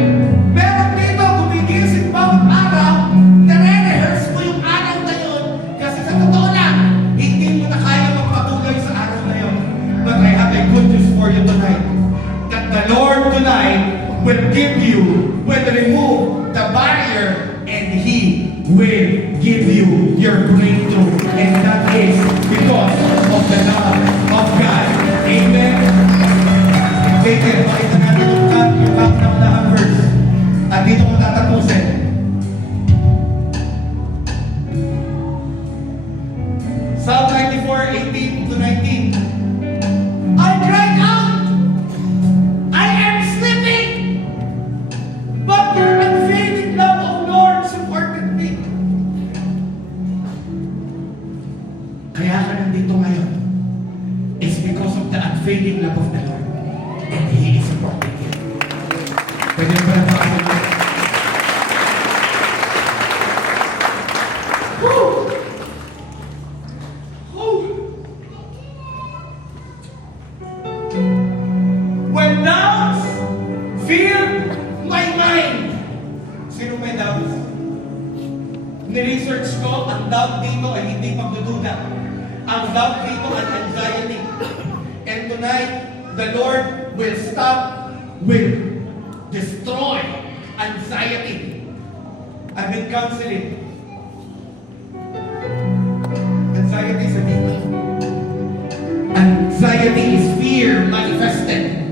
Meron dito, gumigising bawat araw, nare-rehearse mo yung araw na yun kasi sa totoo lang, hindi mo na kaya magpatuloy sa araw na yun. But I have a good news for you tonight. That the Lord tonight will give you, will remove the barrier, and He will give you your breakthrough. And that is because of the love of God. Amen. Baker, pakita natin yung kauna-unahang verse. At dito ko tatapusin. Psalm 94:18 to 19. I cried out, I am sleeping, but your unfailing love, O Lord, supported me. Kaya ka nandito ngayon is because of the unfailing love of the Lord, and He is supporting you. Pwede ba na pakasal? Woo! When doubts fill my mind. Sino may doubts? Ni-research ko, ang doubt dito ay hindi pagdududa. Ang doubt dito ay anxiety. And tonight, the Lord will destroy anxiety. I've been counseling. Anxiety is a demon. Anxiety is fear manifested.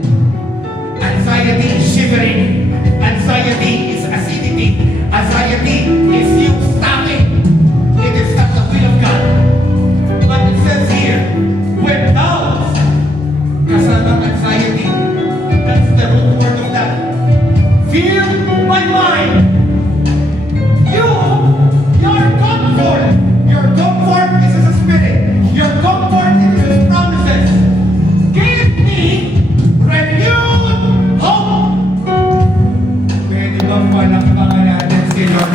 Anxiety is shivering. Anxiety is acidity. Anxiety is you stopping. It is not the will of God. But it says here, when doubts, kasama anxiety, that's the root word of that. Fill my mind. Your comfort is His spirit. Your comfort is His promises. Give me renewed hope. Pwede bang palakpakan natin si Lord?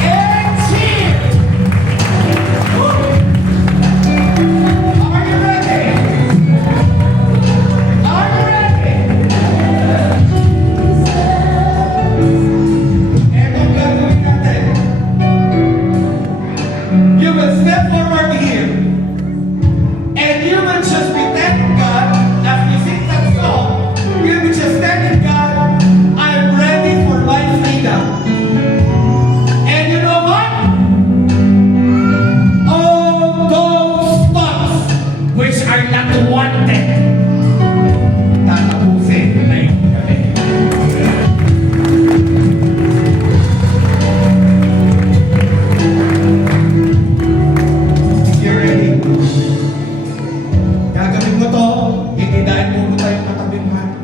And cheer. Are you ready? Are you ready? Etong gagawin natin. You will step forward here, and you will just be thanking God as we sing that song. You'll be just thanking God, I'm ready for my freedom. And you know what? All those thoughts which are not wanted, tatapusin na yung gabi. You're ready. Gagawin mo to, hindi dahil puro tayong katabi mahal.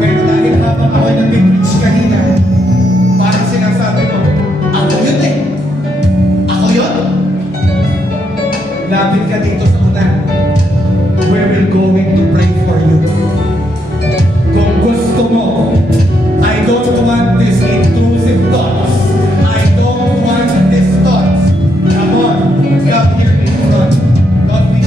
Pero dahil habang ako'y nag-preach kanina, parang sinasabi mo, ako yun eh. Ako yun. Lapit ka dito sa unan. We're going to pray for you. Kung gusto mo, I don't want this intrusive thoughts. I don't want these thoughts. Come on, come here in front. God, we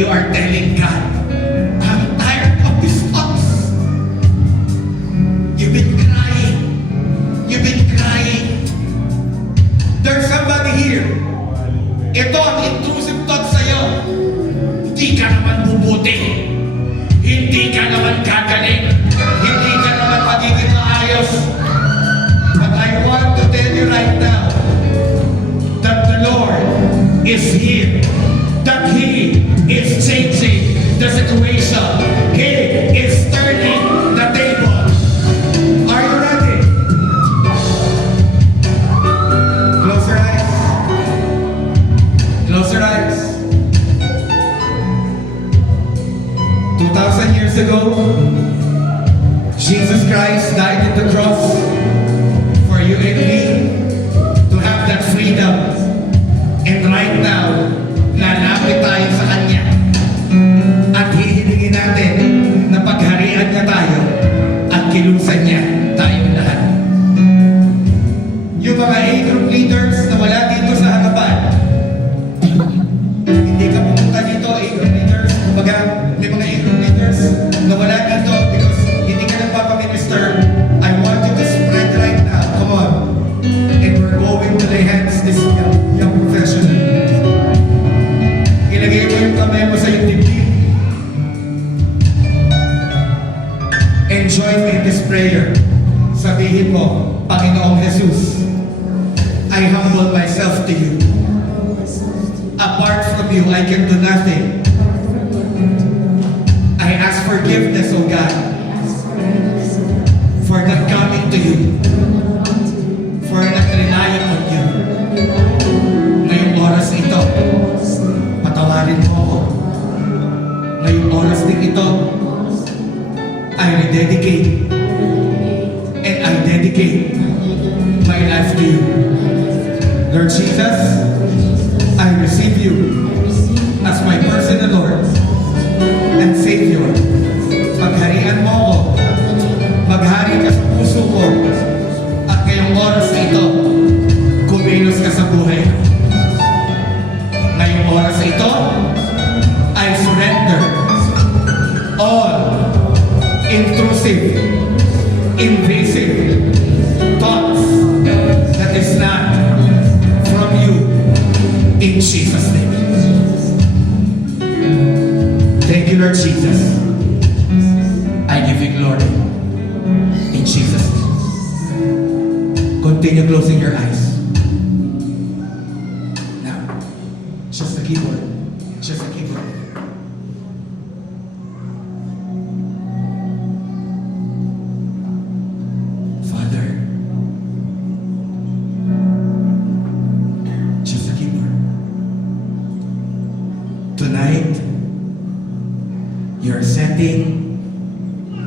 you are telling God, I'm tired of these thoughts. You've been crying. You've been crying. There's somebody here. Ito ang intrusive thought sa'yo. Hindi ka naman bubuti. Hindi ka naman gagaling. Hindi ka naman magiging maayos. But I want to tell you right now that the Lord is here. That He is changing the situation. He is turning the table. Are you ready? Close your eyes. Close your eyes. 2,000 years ago, Jesus Christ died on the cross for you and me to have that freedom. And right now, lalapit tayo sa Kanya at hihilingin natin na pagharian niya tayo at kilusan niya tayong lahat. Yung mga A-group leaders na wala dito sa harapan, hindi ka pumunta dito, A-group leaders, kumbaga may mga A-group leaders na wala dito because hindi ka nagpapaminister. I want you to spread right now. Come on. And we're going to lay hands this young professional. Ilagay mo yung kamay mo sa yung dibdib. And join me in this prayer. Sabihin mo, Panginoong Jesus, I humble myself to you. Apart from you, I can do nothing. I ask forgiveness, O God, for not coming to you, for not relying on you. Ngayong oras ito, patawarin mo ako. Ngayong oras din ito, I rededicate and I dedicate my life to you. Lord Jesus, I receive you as my personal Lord and Savior. Pagharian mo ako. Maghari ka sa puso ko. At ngayong oras na ito, kumilos ka sa buhay ko. Ngayong oras na ito, I surrender all intrusive, invasive thoughts that is not from you. In Jesus' name. Thank you, Lord Jesus. I give you glory. In Jesus' name. Continue closing your eyes. Now, just the keyboard. Just the keyboard. Father, just the keyboard. Tonight, you're setting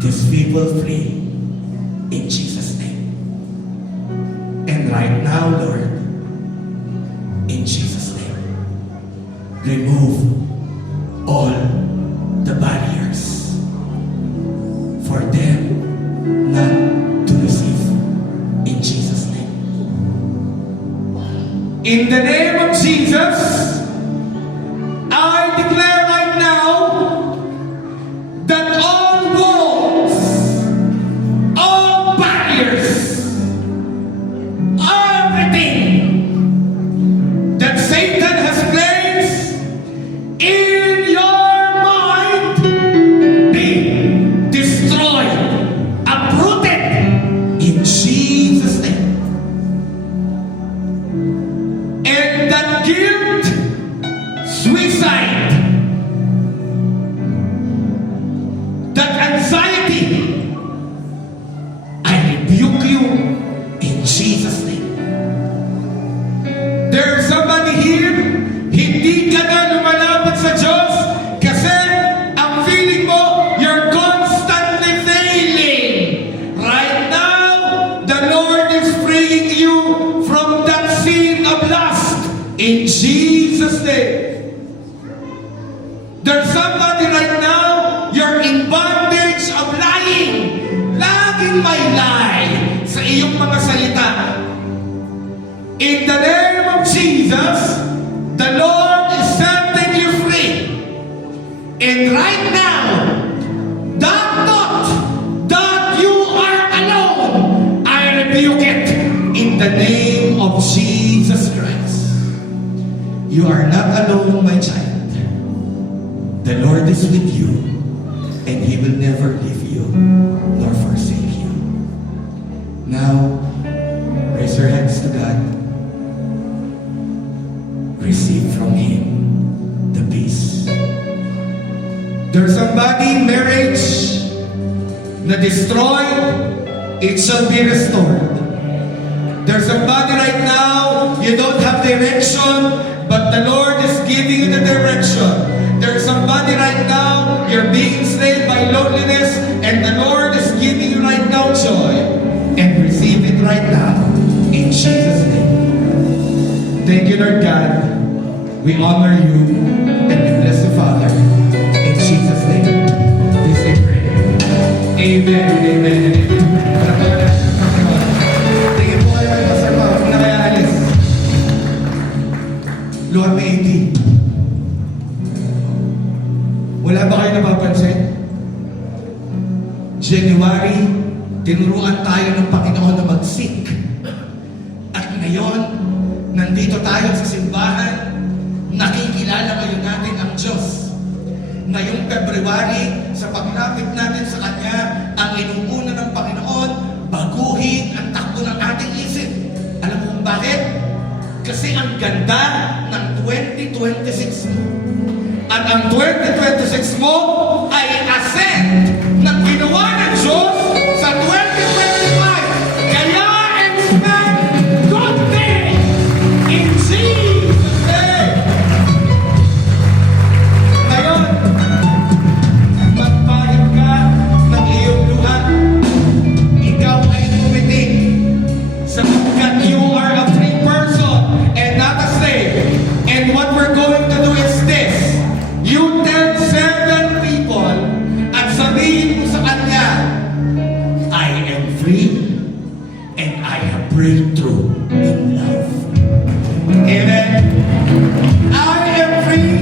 these people free in Jesus' name. And right now, Lord, in Jesus' name, remove all the barriers for them not to receive in Jesus' name. In the name of Jesus, I declare right now that all walls, all barriers, everything that Satan has placed in your mind be destroyed, uprooted in Jesus' name. And that guilt, suicide, that anxiety, I rebuke you in Jesus' name. There's somebody here, hindi ka na lumalapit sa Diyos kasi ang feeling mo, you're constantly failing. Right now, the Lord is freeing you from that sin of lust in Jesus' name. There's somebody right now, you're in bondage of lying. Laging may lie sa iyong mga salita. In the name of Jesus, the Lord is setting you free. And right now, that thought that you are alone, I rebuke it in the name of Jesus Christ. You are not alone, my child. The Lord is with you, and He will never leave you nor forsake you. Now, raise your hands to God. Receive from Him the peace. There's somebody in marriage na destroyed, it shall be restored. There's somebody right now, you don't have direction, but the Lord is giving you the direction. There's somebody right now, you're being enslaved by loneliness, and the Lord is giving you right now joy. And receive it right now, in Jesus' name. Thank you, Lord God. We honor you, and we bless you, Father. In Jesus' name, this we pray. Amen, amen, and amen. Tingin po kayo kay Pastor Pao, kung na kaya alis. Lord, may 80. Wala ba kayo napapansin? January, tinuruan tayo ng Panginoon na mag-seek. At ngayon, nandito tayo sa simbahan, nakikilala ngayon natin ang Diyos. Ngayong February, sa paglapit natin sa Kanya, ang inuuna ng Panginoon, baguhin ang takbo ng ating isip. Alam mo kung bakit? Kasi ang ganda ng 2026 mo. At ang 2026 mo ay ascent ng ginawa ng Diyos sa 2025. Kaya expect good things in Jesus' name. Ngayon, magpahit ka ng iyong luha. Ikaw ay tumitig sapagkat you are a free person and not a slave. And what we're going to do is this. You tell 7 people at sabihin mo sa kanya, I am free and I have breakthrough in love. Amen. I am free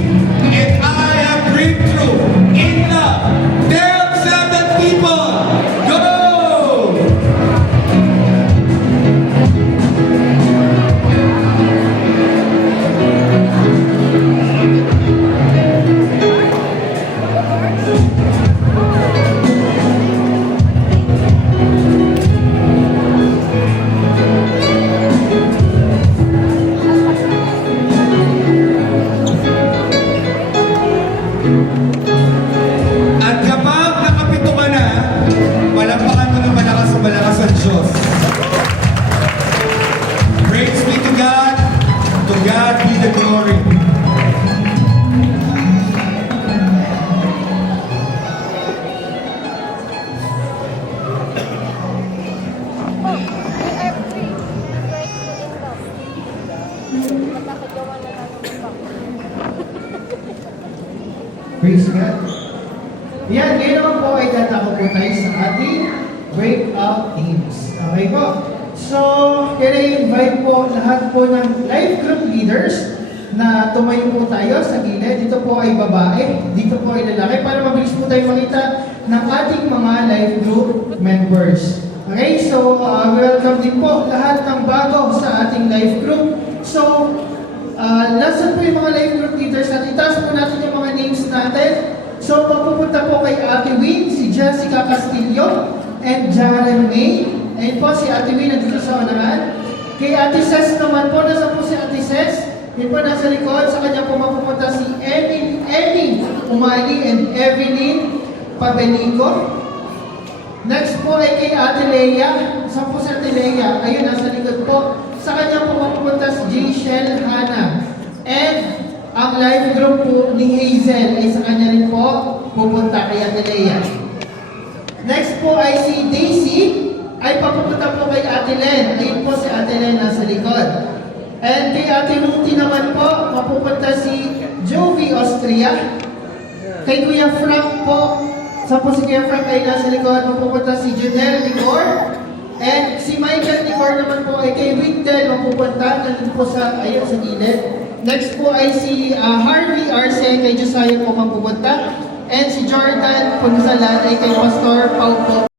and I have breakthrough in love. Tell 7 people. Go! At kapag nakapito ka na, palampakan mo ng malakas ang Diyos. Praise be to God. To God be the glory. Oh, we are free. Breakthrough in love. Magkakagawa na lang ng iba. Praise God. Yan, ngayon naman po ay tatako po tayo sa ating breakout teams. Okay po? So, kaya invite po lahat po ng life group leaders na tumayo po tayo sa gilid. Dito po ay babae, dito po ay lalaki para mabilis po tayo makita ng ating mga life group members. Okay, so welcome din po lahat ng bago sa ating life group. So, lasan po yung mga life group leaders natin. Itaas po natin yung mga names natin. So, mapupunta po kay Ate Win, si Jessica Castillo, and Jaren May. Ayun po, si Ate Win nandito sa unahan. Kay Ate Ses naman po, nasa po si Ate Ses. Yun po, nasa likod. Sa kanya po mapupunta si Emmy Umali and Evelyn Pabenico. Next po ay kay Ate Leia. Saan po si Ate Leia? Ayun, nasa likod po. Sa kanya po mapupunta si Jayshel Hannah. And ang live group po ni Hazel ay sa kanya rin po pupunta kay Ate Leia. Next po ay si Daisy ay papupunta po kay Ate Len. Ayun po si Ate Len nasa likod. And kay Ate Ruti naman po, mapupunta si Jovi Austria. Kay Kuya Frank po, sa po si Kuya Frank ay nasa likod, mapupunta si Junel Nicor. And si Michael Nicor naman po ay kay Wintel, mapupunta nandun po sa, ayun sa gilid. Next po ay si Harvey Arce, kay Josiah po mapupunta. And si Jordan Punsalan ay kay Pastor Pau po.